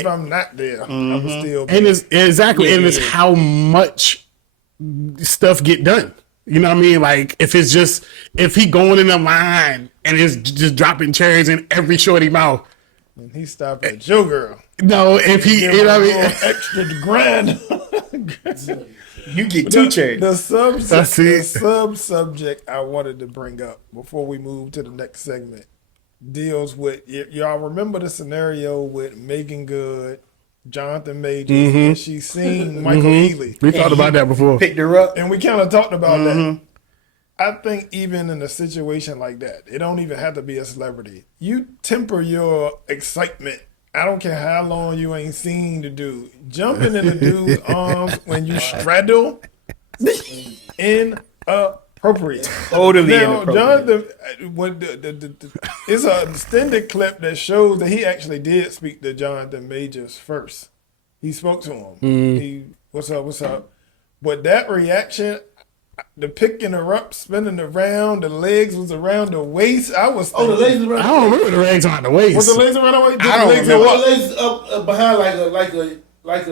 I'm not there, I would still be. And it's exactly, and it's how much stuff get done. You know what I mean? Like if he going in the line and it's just dropping cherries in every shorty mouth. And he stopped at your girl. No, if he, Give you know her what a I mean? little extra grand. You get two chairs. The it. sub-subject I wanted to bring up before we move to the next segment deals with, y'all remember the scenario with Megan Good, Jonathan Majors, and she seen Michael Ealy. We thought about that before. Picked her up. And we kind of talked about that. I think even in a situation like that, it don't even have to be a celebrity. You temper your excitement. I don't care how long you ain't seen the dude. Jumping in the dude's arms when you straddle, inappropriate. Totally Now, inappropriate. Jonathan, when it's a extended clip that shows that he actually did speak to Jonathan Majors first. He spoke to him. He, what's up? But that reaction, the picking her up, spinning around, the legs was around the waist. I was Oh, the legs around. I don't remember the legs on the waist. Was the legs around the waist? I don't The legs remember. go The up. legs up behind like a.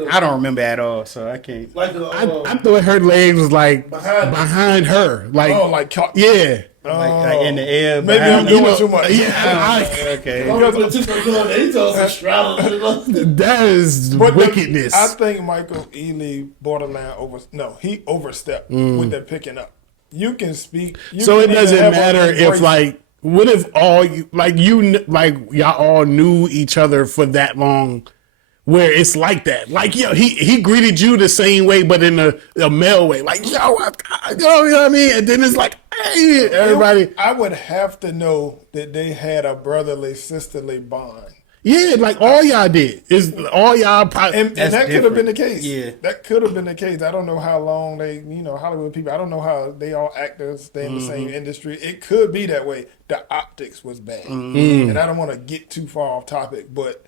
I don't remember at all, so I can't. Like a. I thought her legs was like behind her. Like, Oh, like yeah. Like in the air. Maybe behind I'm you. doing too much. Yeah, Okay. He told us straddle. that is wickedness. I think Michael Ealy borderline he overstepped with the picking up. You can speak. So it can doesn't even have matter a if embrace. like, what if all you y'all all knew each other for that long, where it's like that. Like, yo, he greeted you the same way, but in a male way. Like, yo, you know what I mean? And then it's like, hey, everybody. I would have to know that they had a brotherly, sisterly bond. Yeah, like all y'all did. Is all y'all And that could have been the case. Yeah. That could have been the case. I don't know how long Hollywood people, I don't know how they all actors stay in the same industry. It could be that way. The optics was bad. And I don't want to get too far off topic, but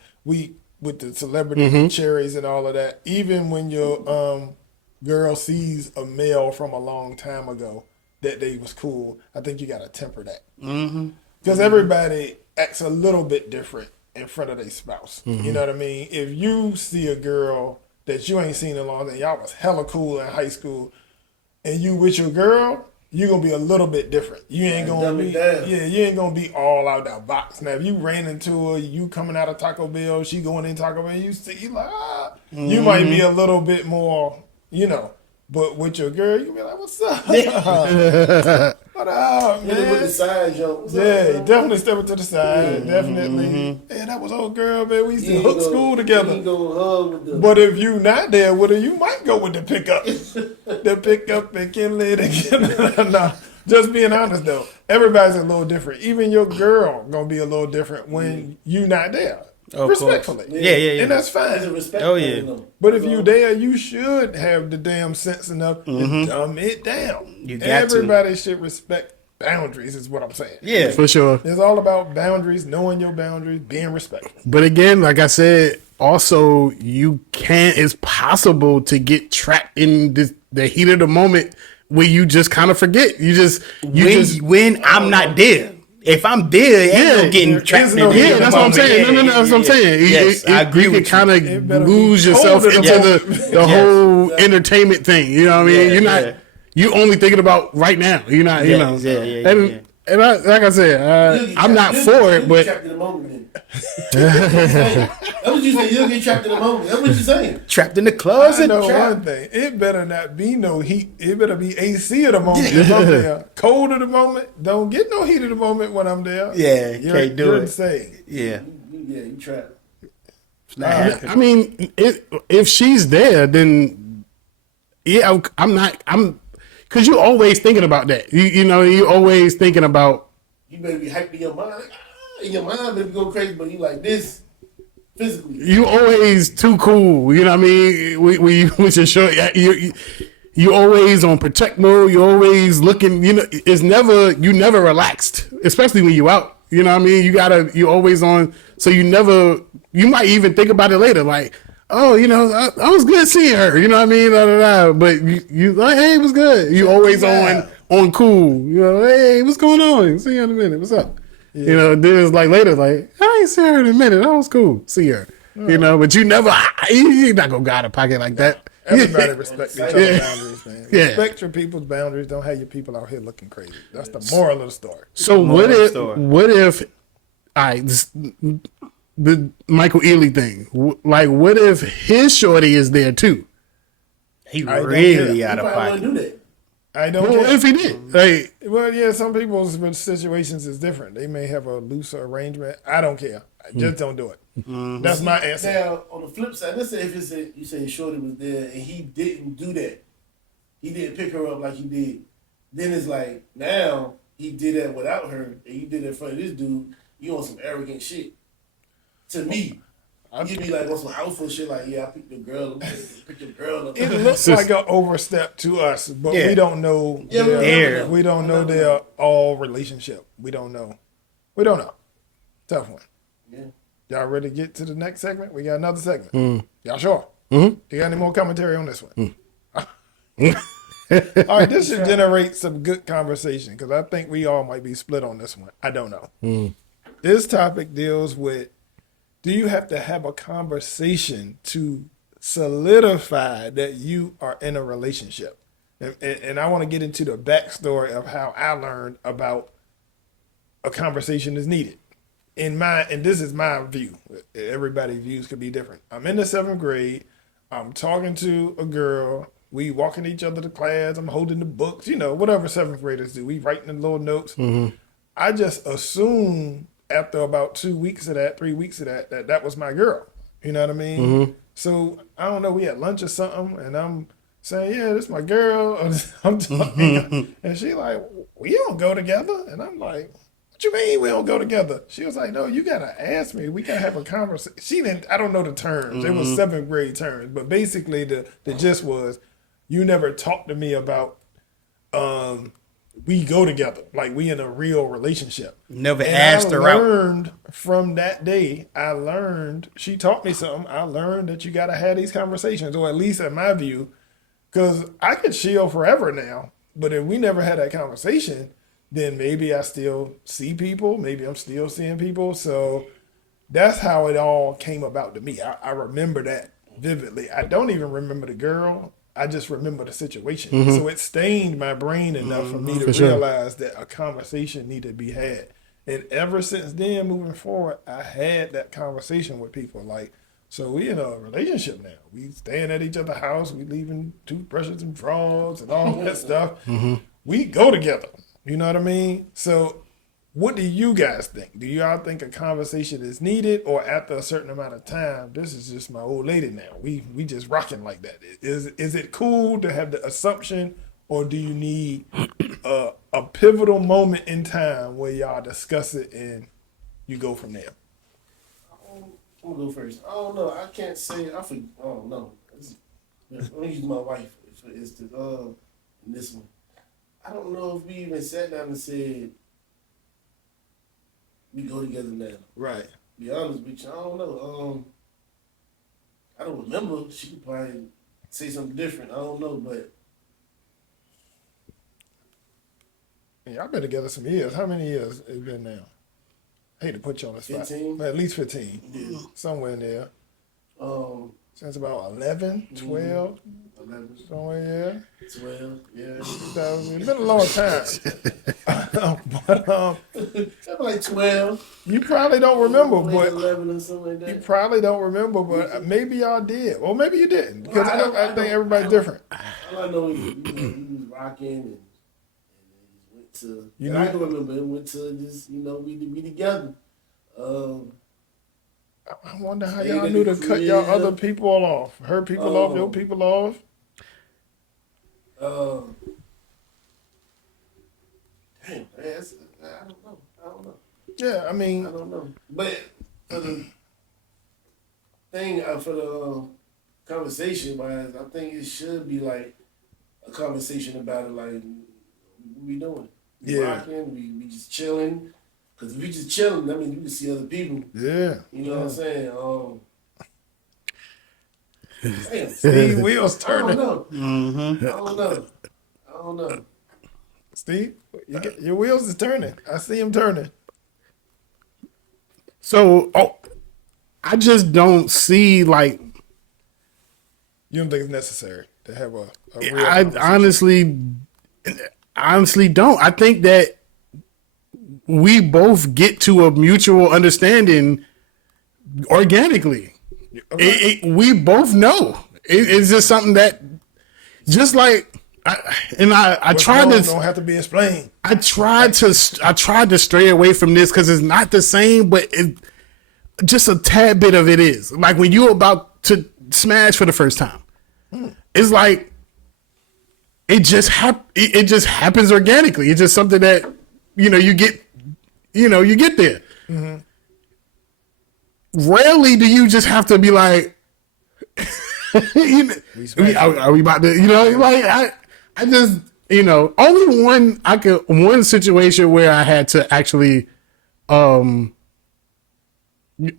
with the celebrity cherries and all of that, even when your girl sees a male from a long time ago that they was cool, I think you got to temper that. Because everybody acts a little bit different in front of their spouse. You know what I mean? If you see a girl that you ain't seen in a long time, y'all was hella cool in high school, and you with your girl, you're gonna be a little bit different. You ain't gonna be you ain't gonna be all out that box. Now if you ran into her, you coming out of Taco Bell, she going in Taco Bell, you like you might be a little bit more, but with your girl, you be like, what's up? What up, man? With the side jump. Yeah, definitely stepping to the side. Definitely. Yeah, that was old girl, man. We used to hook school together. You go hug with the. But if you not there with her, you might go with the pickup. The pickup and Kinley. No, just being honest though, everybody's a little different. Even your girl gonna be a little different when you not there. Of course. respectfully. Yeah. And that's There's a fine. respect. Oh, thing, yeah. you know. But if you there, you should have the damn sense enough to dumb it down. You got to. Everybody should respect boundaries, is what I'm saying. Yeah. For sure. It's all about boundaries, knowing your boundaries, being respectful. But again, like I said, also it's possible to get trapped in the heat of the moment where you just kind of forget. When I'm not there. If I'm there, ain't no getting trapped in no- the yeah, heat of the that's what I'm moment. saying. No, that's what I'm saying. Yes, I agree you with can kind It of better be lose yourself cold in into the the moment. whole entertainment thing. You know what I mean? Yeah, You're not. yeah. You only thinking about right now. You're not. You know. And like I said, I'm not for it, but Trapped in the moment, then. That's what you say. You'll get trapped in the moment. That's what you're saying. Trapped in the I closet. know trap. one thing. It better not be no heat. It better be AC of the moment if I'm there. Cold of the moment. Don't get no heat of the moment when I'm there. Yeah, can't do you're it. insane. Yeah. Yeah, you trapped. It's not happening. I mean, if she's there, then yeah, I'm not. Because you're always thinking about that. You know, you're always thinking about. You better be hyped in your mind. Like, in your mind, better go crazy, but you like this physically. You always too cool. You know what I mean? We just show you always on protect mode. You always looking. You know, you never relaxed, especially when you out. You know what I mean? You always on. So you might even think about it later, like, oh, you know, I was good seeing her. You know what I mean? Da, da, da. But you like, hey, it was good. You always on cool. You know, hey, what's going on? See you in a minute. What's up? You know, then it's like later, like, I ain't seen her in a minute. That was cool. See her. You know, but you're not gonna go out of pocket like that. Everybody respect each other's boundaries, man. Yeah. Respect your people's boundaries. Don't have your people out here looking crazy. That's the moral of the story. So Moral of the story. what if the Michael Ealy thing? What if his shorty is there too? He I don't really care. out of You probably pocket. wouldn't do that. I don't Well, care. if he did, like, Well, yeah, some people's situations is different. They may have a looser arrangement. I don't care. I just don't do it. That's my answer. Now, on the flip side, let's say if you say Shorty was there and he didn't do that, he didn't pick her up like he did, then it's like, now he did that without her and you did it in front of this dude, you on some arrogant shit. To me, you'd be like on some alpha shit, like, yeah, I picked the girl up. It looks like an overstep to us, but Yeah. we don't know. Yeah, There. We don't know their all relationship. We don't know. Tough one. Yeah. Y'all ready to get to the next segment? We got another segment. Y'all sure? You got any more commentary on this one? All right, this should generate some good conversation because I think we all might be split on this one. I don't know. This topic deals with, do you have to have a conversation to solidify that you are in a relationship? And I want to get into the backstory of how I learned about a conversation is needed. And this is my view. Everybody's views could be different. I'm in the 7th grade. I'm talking to a girl. We walking each other to class. I'm holding the books, whatever 7th graders do. We writing the little notes. I just assumed after about 2 weeks of that, 3 weeks of that was my girl. You know what I mean? So I don't know. We had lunch or something, and I'm saying, "Yeah, this is my girl." I'm talking, and she like, "We don't go together," and I'm like, "What you mean we don't go together?" She was like, "No, you gotta ask me. We gotta have a conversation." She didn't. I don't know the terms. It was 7th grade terms, but basically the gist was, you never talked to me about we go together, like we in a real relationship. Never And asked her I out. learned from that day. She taught me something. I learned that you gotta have these conversations, or at least in my view, because I could chill forever now, but if we never had that conversation, then maybe I still see people. Maybe I'm still seeing people. So that's how it all came about to me. I remember that vividly. I don't even remember the girl. I just remember the situation. So it stained my brain enough for me to realize that a conversation needed to be had. And ever since then, moving forward, I had that conversation with people. Like, so we in a relationship now. We staying at each other's house. We leaving toothbrushes and drawers and all that stuff. We go together. You know what I mean? So what do you guys think? Do y'all think a conversation is needed, or after a certain amount of time, this is just my old lady now? We just rocking like that. Is it cool to have the assumption, or do you need a pivotal moment in time where y'all discuss it and you go from there? I'm gonna go first. I don't know. I can't say. I don't know. Let me use my wife for instance. In this one, I don't know if we even sat down and said we go together now. Right. Be honest with you, I don't know. I don't remember. She could probably say something different. I don't know, but Y'all been together some years. How many years it been now? I hate to put you on the spot. 15? But at least 15. yeah. Somewhere in there. Um, Since about 11, 12, 11, somewhere, 12, yeah. yeah. It's been a long time. But Something like 12. you probably don't remember, maybe but 11 or something like you that. probably don't remember, but maybe y'all did. Or maybe you didn't. Because Well, I think everybody's different. All I know is he was rocking and he went to. You And know- I can remember it went to this. We together. I wonder how Stayed y'all in knew the to cut y'all crib. other people off. Her people off, your people off. Damn, I don't know. I don't know. Yeah, I mean, I don't know. But for the thing, for the conversation wise, I think it should be like a conversation about it. Like, what we doing? We Yeah. rocking. We just chilling. Because if we just chilling, that means we can see other people. yeah. You know what I'm saying? Damn. Steve wheels I don't turning. know. I don't know. Steve, your wheels is turning. I see him turning. So, I just don't see like. You don't think it's necessary to have a real I conversation? honestly don't. I think that we both get to a mutual understanding organically. We both know. It's just something that, just like, I What's tried wrong to. don't have to be explained. I tried to stray away from this because it's not the same, but just a tad bit of it is. Like when you're about to smash for the first time, it's like it just happens organically. It's just something that you get there. Mm-hmm. Rarely do you just have to be like, are we about to? Like I just. Only one situation where I had to actually, a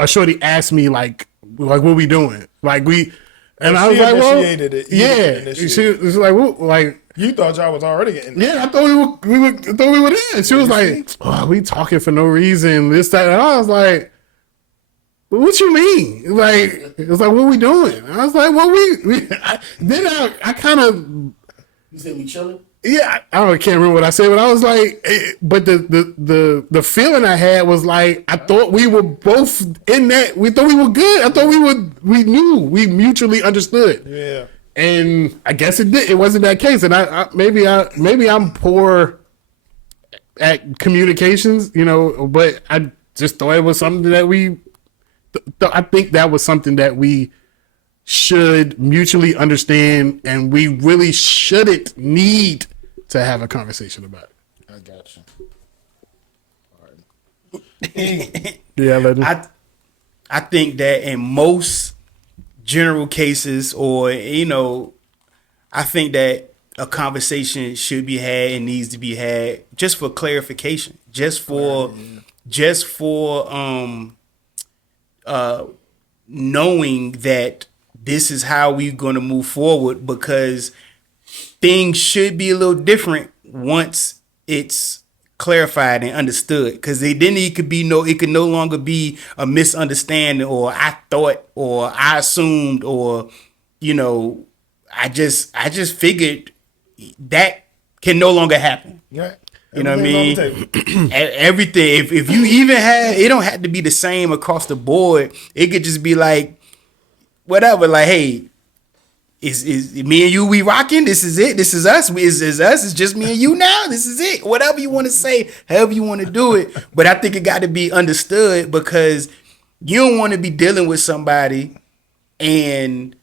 shorty asked me like what we doing? Like and I was she like, well, initiated it. You didn't yeah. initiate She was like, well, like, You thought y'all was already getting yeah, I thought we were there. She was like, oh, we talking for no reason, this, that, and I was like, what you mean? Like, it was like, what we doing? I was like, well, then I kind of. You said we chilling? Yeah, I can't remember what I said, but I was like, but the feeling I had was like, I thought we were both in that. We thought we were good. I thought we knew, we mutually understood. Yeah. And I guess it wasn't that case. And maybe I'm poor at communications, but I just thought it was something that I think that was something that we should mutually understand, and we really shouldn't need to have a conversation about it. I got you. Yeah, legend. I think that in most general cases, or I think that a conversation should be had and needs to be had just for clarification, just for knowing that this is how we're going to move forward, because things should be a little different once it's clarified and understood, because then it could no longer be a misunderstanding, or I thought, or I assumed, or I just figured that can no longer happen. Yeah. You know what I mean? Everything's on the table. Everything. If you even it don't have to be the same across the board. It could just be like whatever. Like, hey, is me and you, we rocking? This is it. This is us. Is us. It's just me and you now. This is it. Whatever you want to say, however you want to do it. But I think it got to be understood, because you don't want to be dealing with somebody and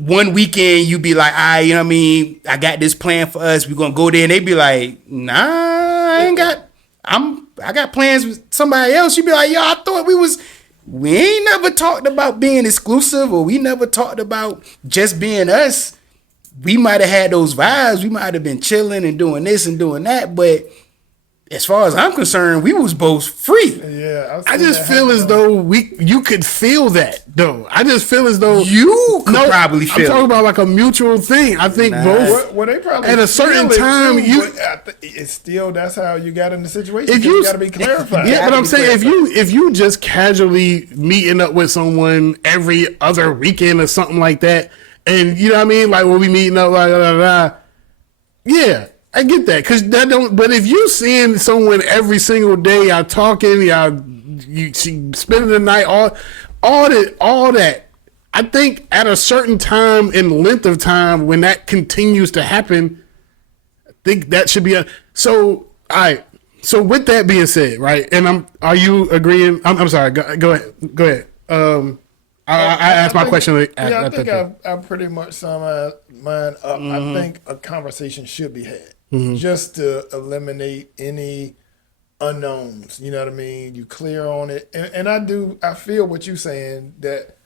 one weekend you be like, you know what I mean? I got this plan for us. We're gonna go there, and they be like, nah, I got plans with somebody else. You be like, yo, I thought we was we ain't never talked about being exclusive, or we never talked about just being us. We might have had those vibes. We might have been chilling and doing this and doing that, but as far as I'm concerned, we was both free. Yeah, I just feel as though you could feel that though. I just feel as though You could probably I'm feel talking it. about like a mutual thing. I think both. Well, they probably at a certain feel it time too, but it's still that's how you got in the situation. If You got to be clarified. Yeah, but I'm saying if you just casually meeting up with someone every other weekend or something like that, and you know what I mean, like when we meeting up, like yeah, I get that because that don't. But if you seeing someone every single day, y'all talking, she spending the night, all that. I think at a certain time and length of time when that continues to happen, I think that should be so. All right. So with that being said, right, and are you agreeing? I'm sorry. Go ahead. I asked my question. I think I pretty much sum mine up. I think a conversation should be had just to eliminate any unknowns. You know what I mean? You clear on it, and I feel what you're saying that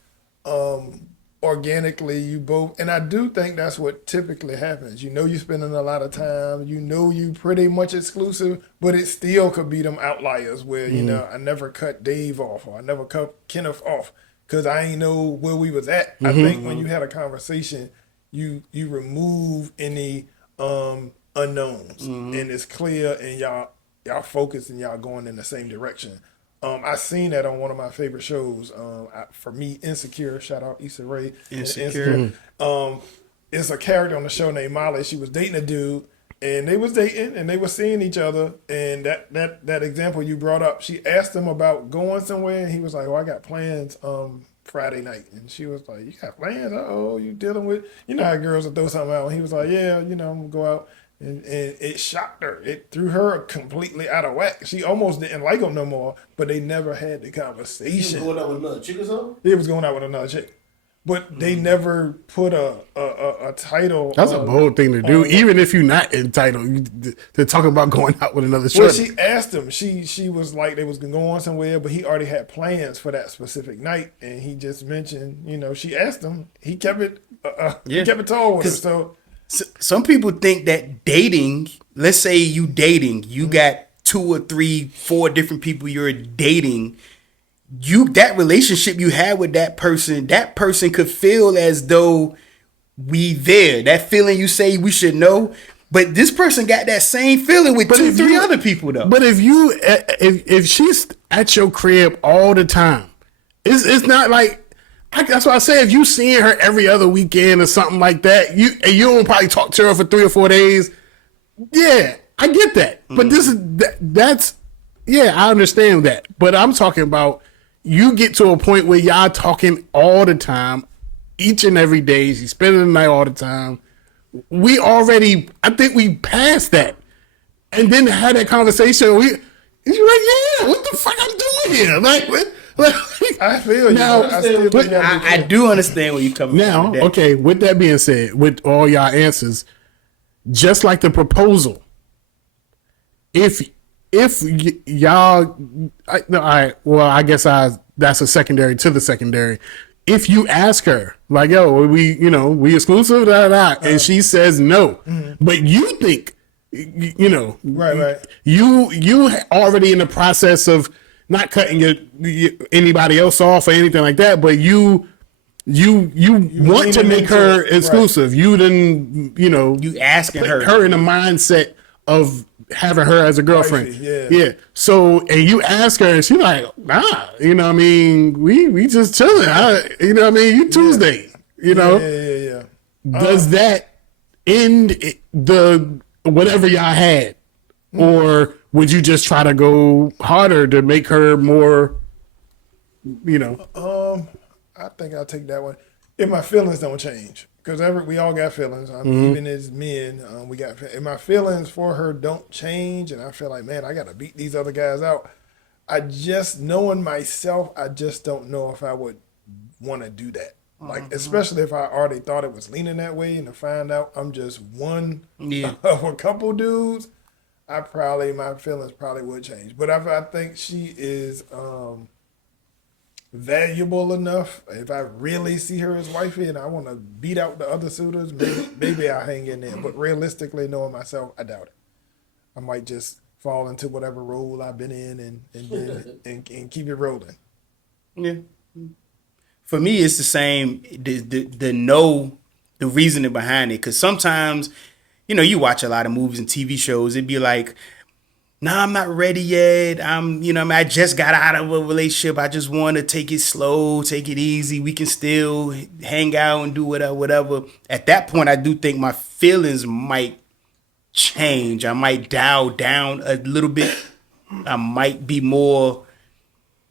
organically you both, and I do think that's what typically happens. You know, you're spending a lot of time. You know, you pretty much exclusive, but it still could be them outliers where you know I never cut Dave off or I never cut Kenneth off. Because I ain't know where we was at. I think when you had a conversation, you remove any unknowns, and it's clear, and y'all focus and y'all going in the same direction. I seen that on one of my favorite shows. For me, Insecure. Shout out Issa Rae. Insecure. It's a character on the show named Molly. She was dating a dude, and they was dating, and they were seeing each other. And that example you brought up, she asked him about going somewhere, and he was like, "Oh, I got plans Friday night." And she was like, "You got plans? Oh, you dealing with, you know how girls will throw something out." And he was like, "Yeah, I'm gonna go out." And it shocked her. It threw her completely out of whack. She almost didn't like him no more, but they never had the He was conversation. going out with another chick or something? He was going out with another chick. But they never put a title. That's a bold thing to do, even if you're not entitled to talk about going out with another Well, shorty. she asked him. She was like they was gonna go on somewhere, but he already had plans for that specific night, and he just mentioned, she asked him. He kept it. He kept it tall with her. So Some people think that dating, let's say you dating, you got 2 or 3, 4 different people you're dating. That relationship you had with that person could feel as though we there. That feeling you say we should know, but this person got that same feeling with 2, 3 other people though. But if she's at your crib all the time, it's not like. That's why I say if you seeing her every other weekend or something like that, you don't probably talk to her for 3 or 4 days. Yeah, I get that. But that's I understand that. But I'm talking about you get to a point where y'all talking all the time, each and every day. She's spending the night all the time. I think we passed that, and then had that conversation. You're like, yeah, what the fuck I'm doing here? Like, I feel you. Now, I still think I do understand where you're coming now, from. okay, with that being said, with all y'all answers, just like the proposal, if y'all, all right, well, I guess that's a secondary to the secondary. If you ask her, like, yo, we exclusive, and she says no, but you think, right. you already in the process of not cutting anybody else off or anything like that, but you want to make her exclusive. Right. You didn't, you asking her in the mindset of having her as a girlfriend. Yeah. So, and you ask her, and she's like, nah, we just chilling. You Tuesday, Yeah. Does that end the whatever y'all had, or would you just try to go harder to make her more, I think I'll take that one. If my feelings don't change, because we all got feelings. Even as men, we got. If my feelings for her don't change, and I feel like, man, I got to beat these other guys out. I just knowing myself, I just don't know if I would want to do that. Like, especially if I already thought it was leaning that way, and to find out I'm just one of a couple dudes. My feelings probably would change. But I think she is valuable enough, if I really see her as wifey and I want to beat out the other suitors, maybe I'll hang in there. But realistically, knowing myself, I doubt it. I might just fall into whatever role I've been in and keep it rolling. Yeah. For me, it's the same. The know the reasoning behind it, because sometimes, you watch a lot of movies and TV shows. It'd be like, nah, I'm not ready yet. I just got out of a relationship. I just want to take it slow, take it easy. We can still hang out and do whatever. At that point, I do think my feelings might change. I might dial down a little bit. I might be more,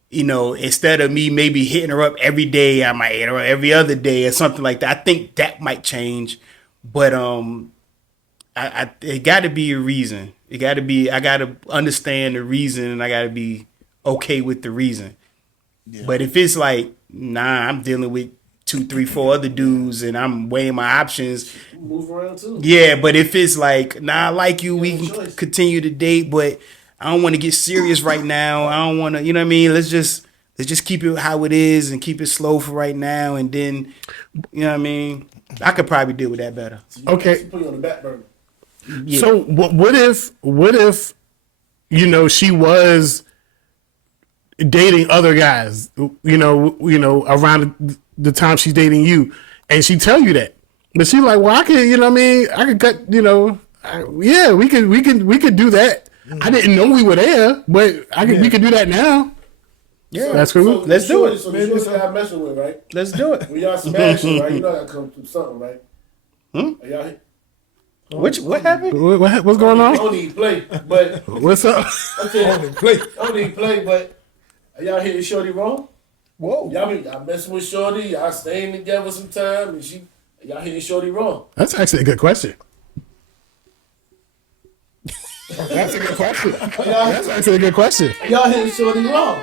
instead of me maybe hitting her up every day, I might hit her up every other day or something like that. I think that might change. But it got to be a reason. I got to understand the reason, and I got to be okay with the reason. Yeah. But if it's like, nah, I'm dealing with 2, 3, 4 other dudes, and I'm weighing my options. Move around too. Yeah, but if it's like, nah, I like you, we can continue to date, but I don't want to get serious right now. I don't want to, you know what I mean? Let's just keep it how it is and keep it slow for right now, and then, you know what I mean? I could probably deal with that better. So okay. Put you on the back burner. Yeah. So what if she was dating other guys, around the time she's dating you, and she tell you that, but she's like, well, I can, I could cut, yeah, we could do that. I didn't know we were there, but we could do that now. Yeah, that's cool. So Let's do it. So maybe it's y'all messing with, right? Let's do it. When y'all smashing, right? You know that come through something, right? Are y'all? What happened? What's going I on? don't need play, but What's up? I don't need play, but are y'all hitting Shorty wrong? Whoa. Y'all messing with Shorty, y'all staying together sometime, and y'all hitting Shorty wrong. That's actually a good question. That's a good question. That's actually a good question. Y'all hitting Shorty wrong.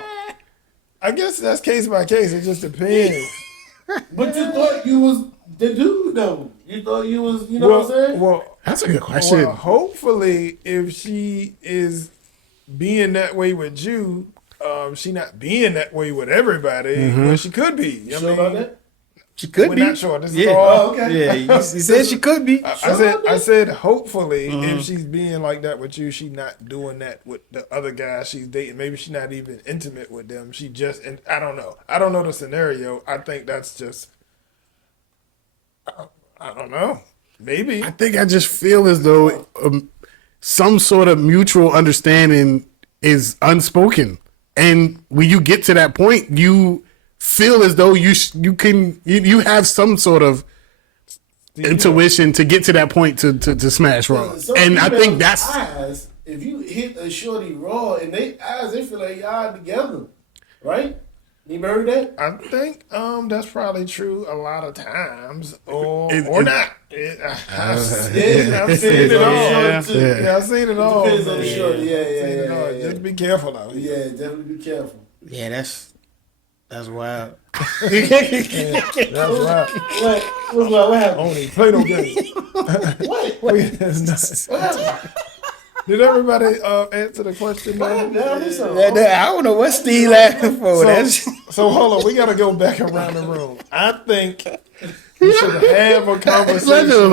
I guess that's case by case. It just depends. But you thought you was the dude, though. You thought you was, what I'm saying? Well, That's a good question. Well, hopefully, if she is being that way with you, she not being that way with everybody. But she could be. You sure about that? She could We're be. not sure. This is Yeah. all. Oh, okay. Yeah, he said she could be. I said hopefully if she's being like that with you, she's not doing that with the other guys she's dating. Maybe she's not even intimate with them. She just, and I don't know. I don't know the scenario. I think that's just, I don't know. Maybe. I think I just feel as though some sort of mutual understanding is unspoken, and when you get to that point, you feel as though you have some sort of intuition to get to that point to smash wrong. And I think that's eyes. If you hit a Shorty raw and they eyes, they feel like y'all together, right? You ever heard that? I think that's probably true a lot of times, or not. I've seen it all. Yeah, I've seen it all. Depends on the Shorty. Yeah. Just be careful though. Yeah, definitely be careful. Yeah, that's wild. That's right. What happened? Only play no game. What happened? Did everybody answer the question? What happened? I don't know what Steve laughing for. So hold on, we gotta go back around the room. I think we should have a conversation.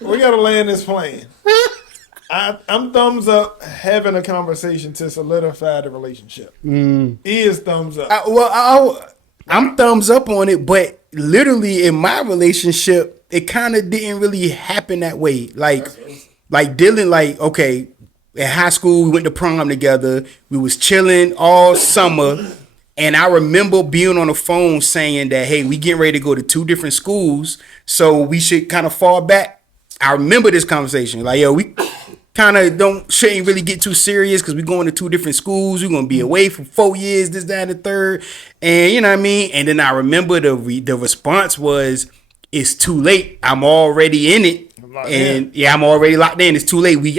We gotta land this plane. I'm thumbs up having a conversation to solidify the relationship. Is thumbs up. I'm thumbs up on it, but literally in my relationship, it kind of didn't really happen that way. Like Dylan, okay, in high school, we went to prom together. We was chilling all summer. And I remember being on the phone saying that, hey, we getting ready to go to 2 different schools, so we should kind of fall back. I remember this conversation. Like, yo, we kind of shouldn't really get too serious because we're going to 2 different schools. We're going to be away for 4 years, this, that, and the third. And you know what I mean? And then I remember the response was, it's too late. I'm already in it. I'm already locked in. It's too late. We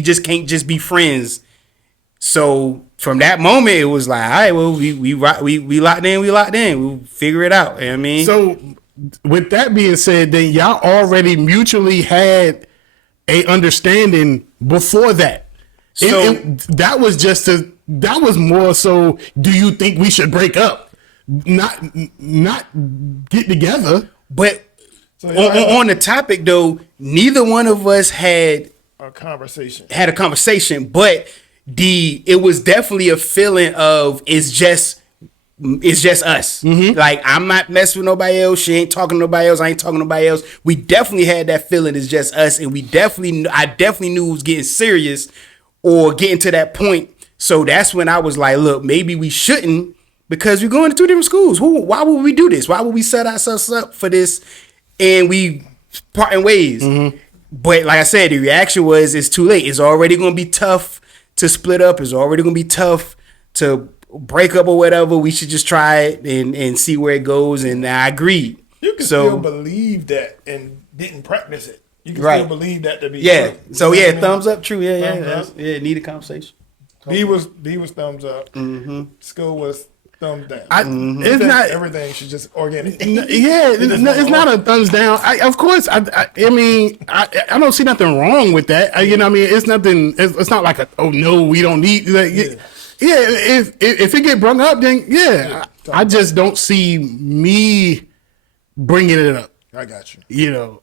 just can't just be friends. So from that moment, it was like, all right, well, we locked in. We'll figure it out. You know what I mean? So with that being said, then y'all already mutually had a understanding before that. So that was just that was more so. Do you think we should break up? Not get together. But So on the topic though, neither one of us had a conversation. a conversation, but it was definitely a feeling of it's just us. Like I'm not messing with nobody else. She ain't talking to nobody else. I ain't talking to nobody else. We definitely had that feeling it's just us, and I definitely knew it was getting serious or getting to that point. So that's when I was like, look, maybe we shouldn't, because we're going to two different schools. Why would we do this? Why would we set ourselves up for this and we parting ways? But like I said, the reaction was it's too late. It's already going to be tough to split up. It's already going to be tough to break up or whatever. We should just try it and see where it goes. And I agreed. You can still believe that and didn't practice it. You can still believe that to be true. So You know what I mean? thumbs up. True. Thumbs up. Need a conversation. D was thumbs up. School was thumbs down. It's not everything should just organic. It's not a thumbs down. Of course, I mean, I don't see nothing wrong with that. You know what I mean? It's nothing. It's not like oh no, we don't need. If it get brung up, then I just don't see me bringing it up. I got you. You know,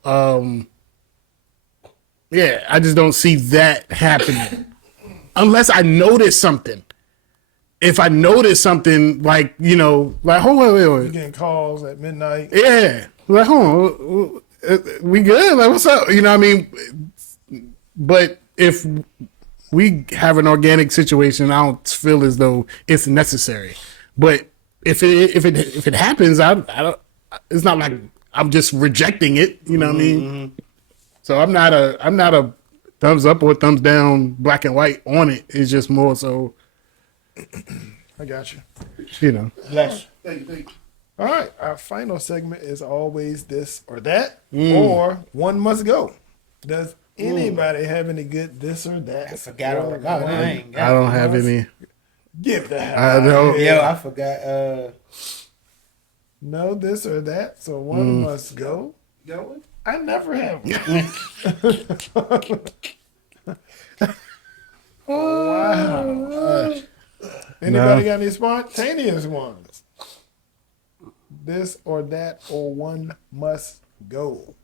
I just don't see that happening unless I notice something. If I notice something like, like, hold on, You getting calls at midnight. yeah, like, hold on, we good? Like, what's up? You know what I mean? But if we have an organic situation, I don't feel as though it's necessary. But if it happens, I don't. It's not like I'm just rejecting it. You know what I mean? So I'm not a thumbs up or thumbs down, black and white on it. It's just more so. I got you. Bless. Thank you. All right. Our final segment is always this or that, or one must go. Does anybody have any good this or that? I forgot all about it. I don't have any. Get that. I don't. Yeah, I forgot. No this or that, so one must go. You got one? I never have one. Wow. Anybody got any spontaneous ones? This or that, or one must go.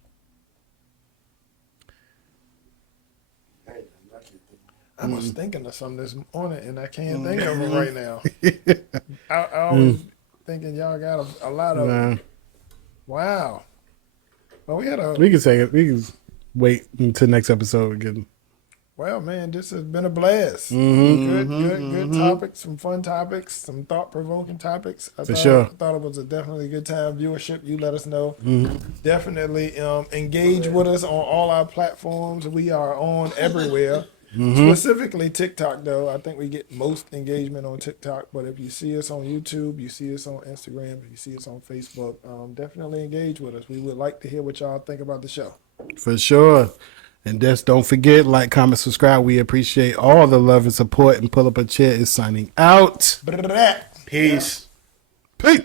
I was thinking of something this morning, and I can't think of it right now. I was thinking y'all got a lot of. Nah. Wow. Well, we had a. We can say it. We can wait until next episode again. Well, man, this has been a blast. Good topics, some fun topics, some thought-provoking topics. I thought it was a definitely good time. Viewership, you let us know. Definitely engage with us on all our platforms. We are on everywhere. Specifically TikTok, though. I think we get most engagement on TikTok. But if you see us on YouTube, you see us on Instagram, if you see us on Facebook, definitely engage with us. We would like to hear what y'all think about the show. For sure. And just don't forget, like, comment, subscribe. We appreciate all the love and support. And Pull Up a Chair is signing out. Peace. Peace.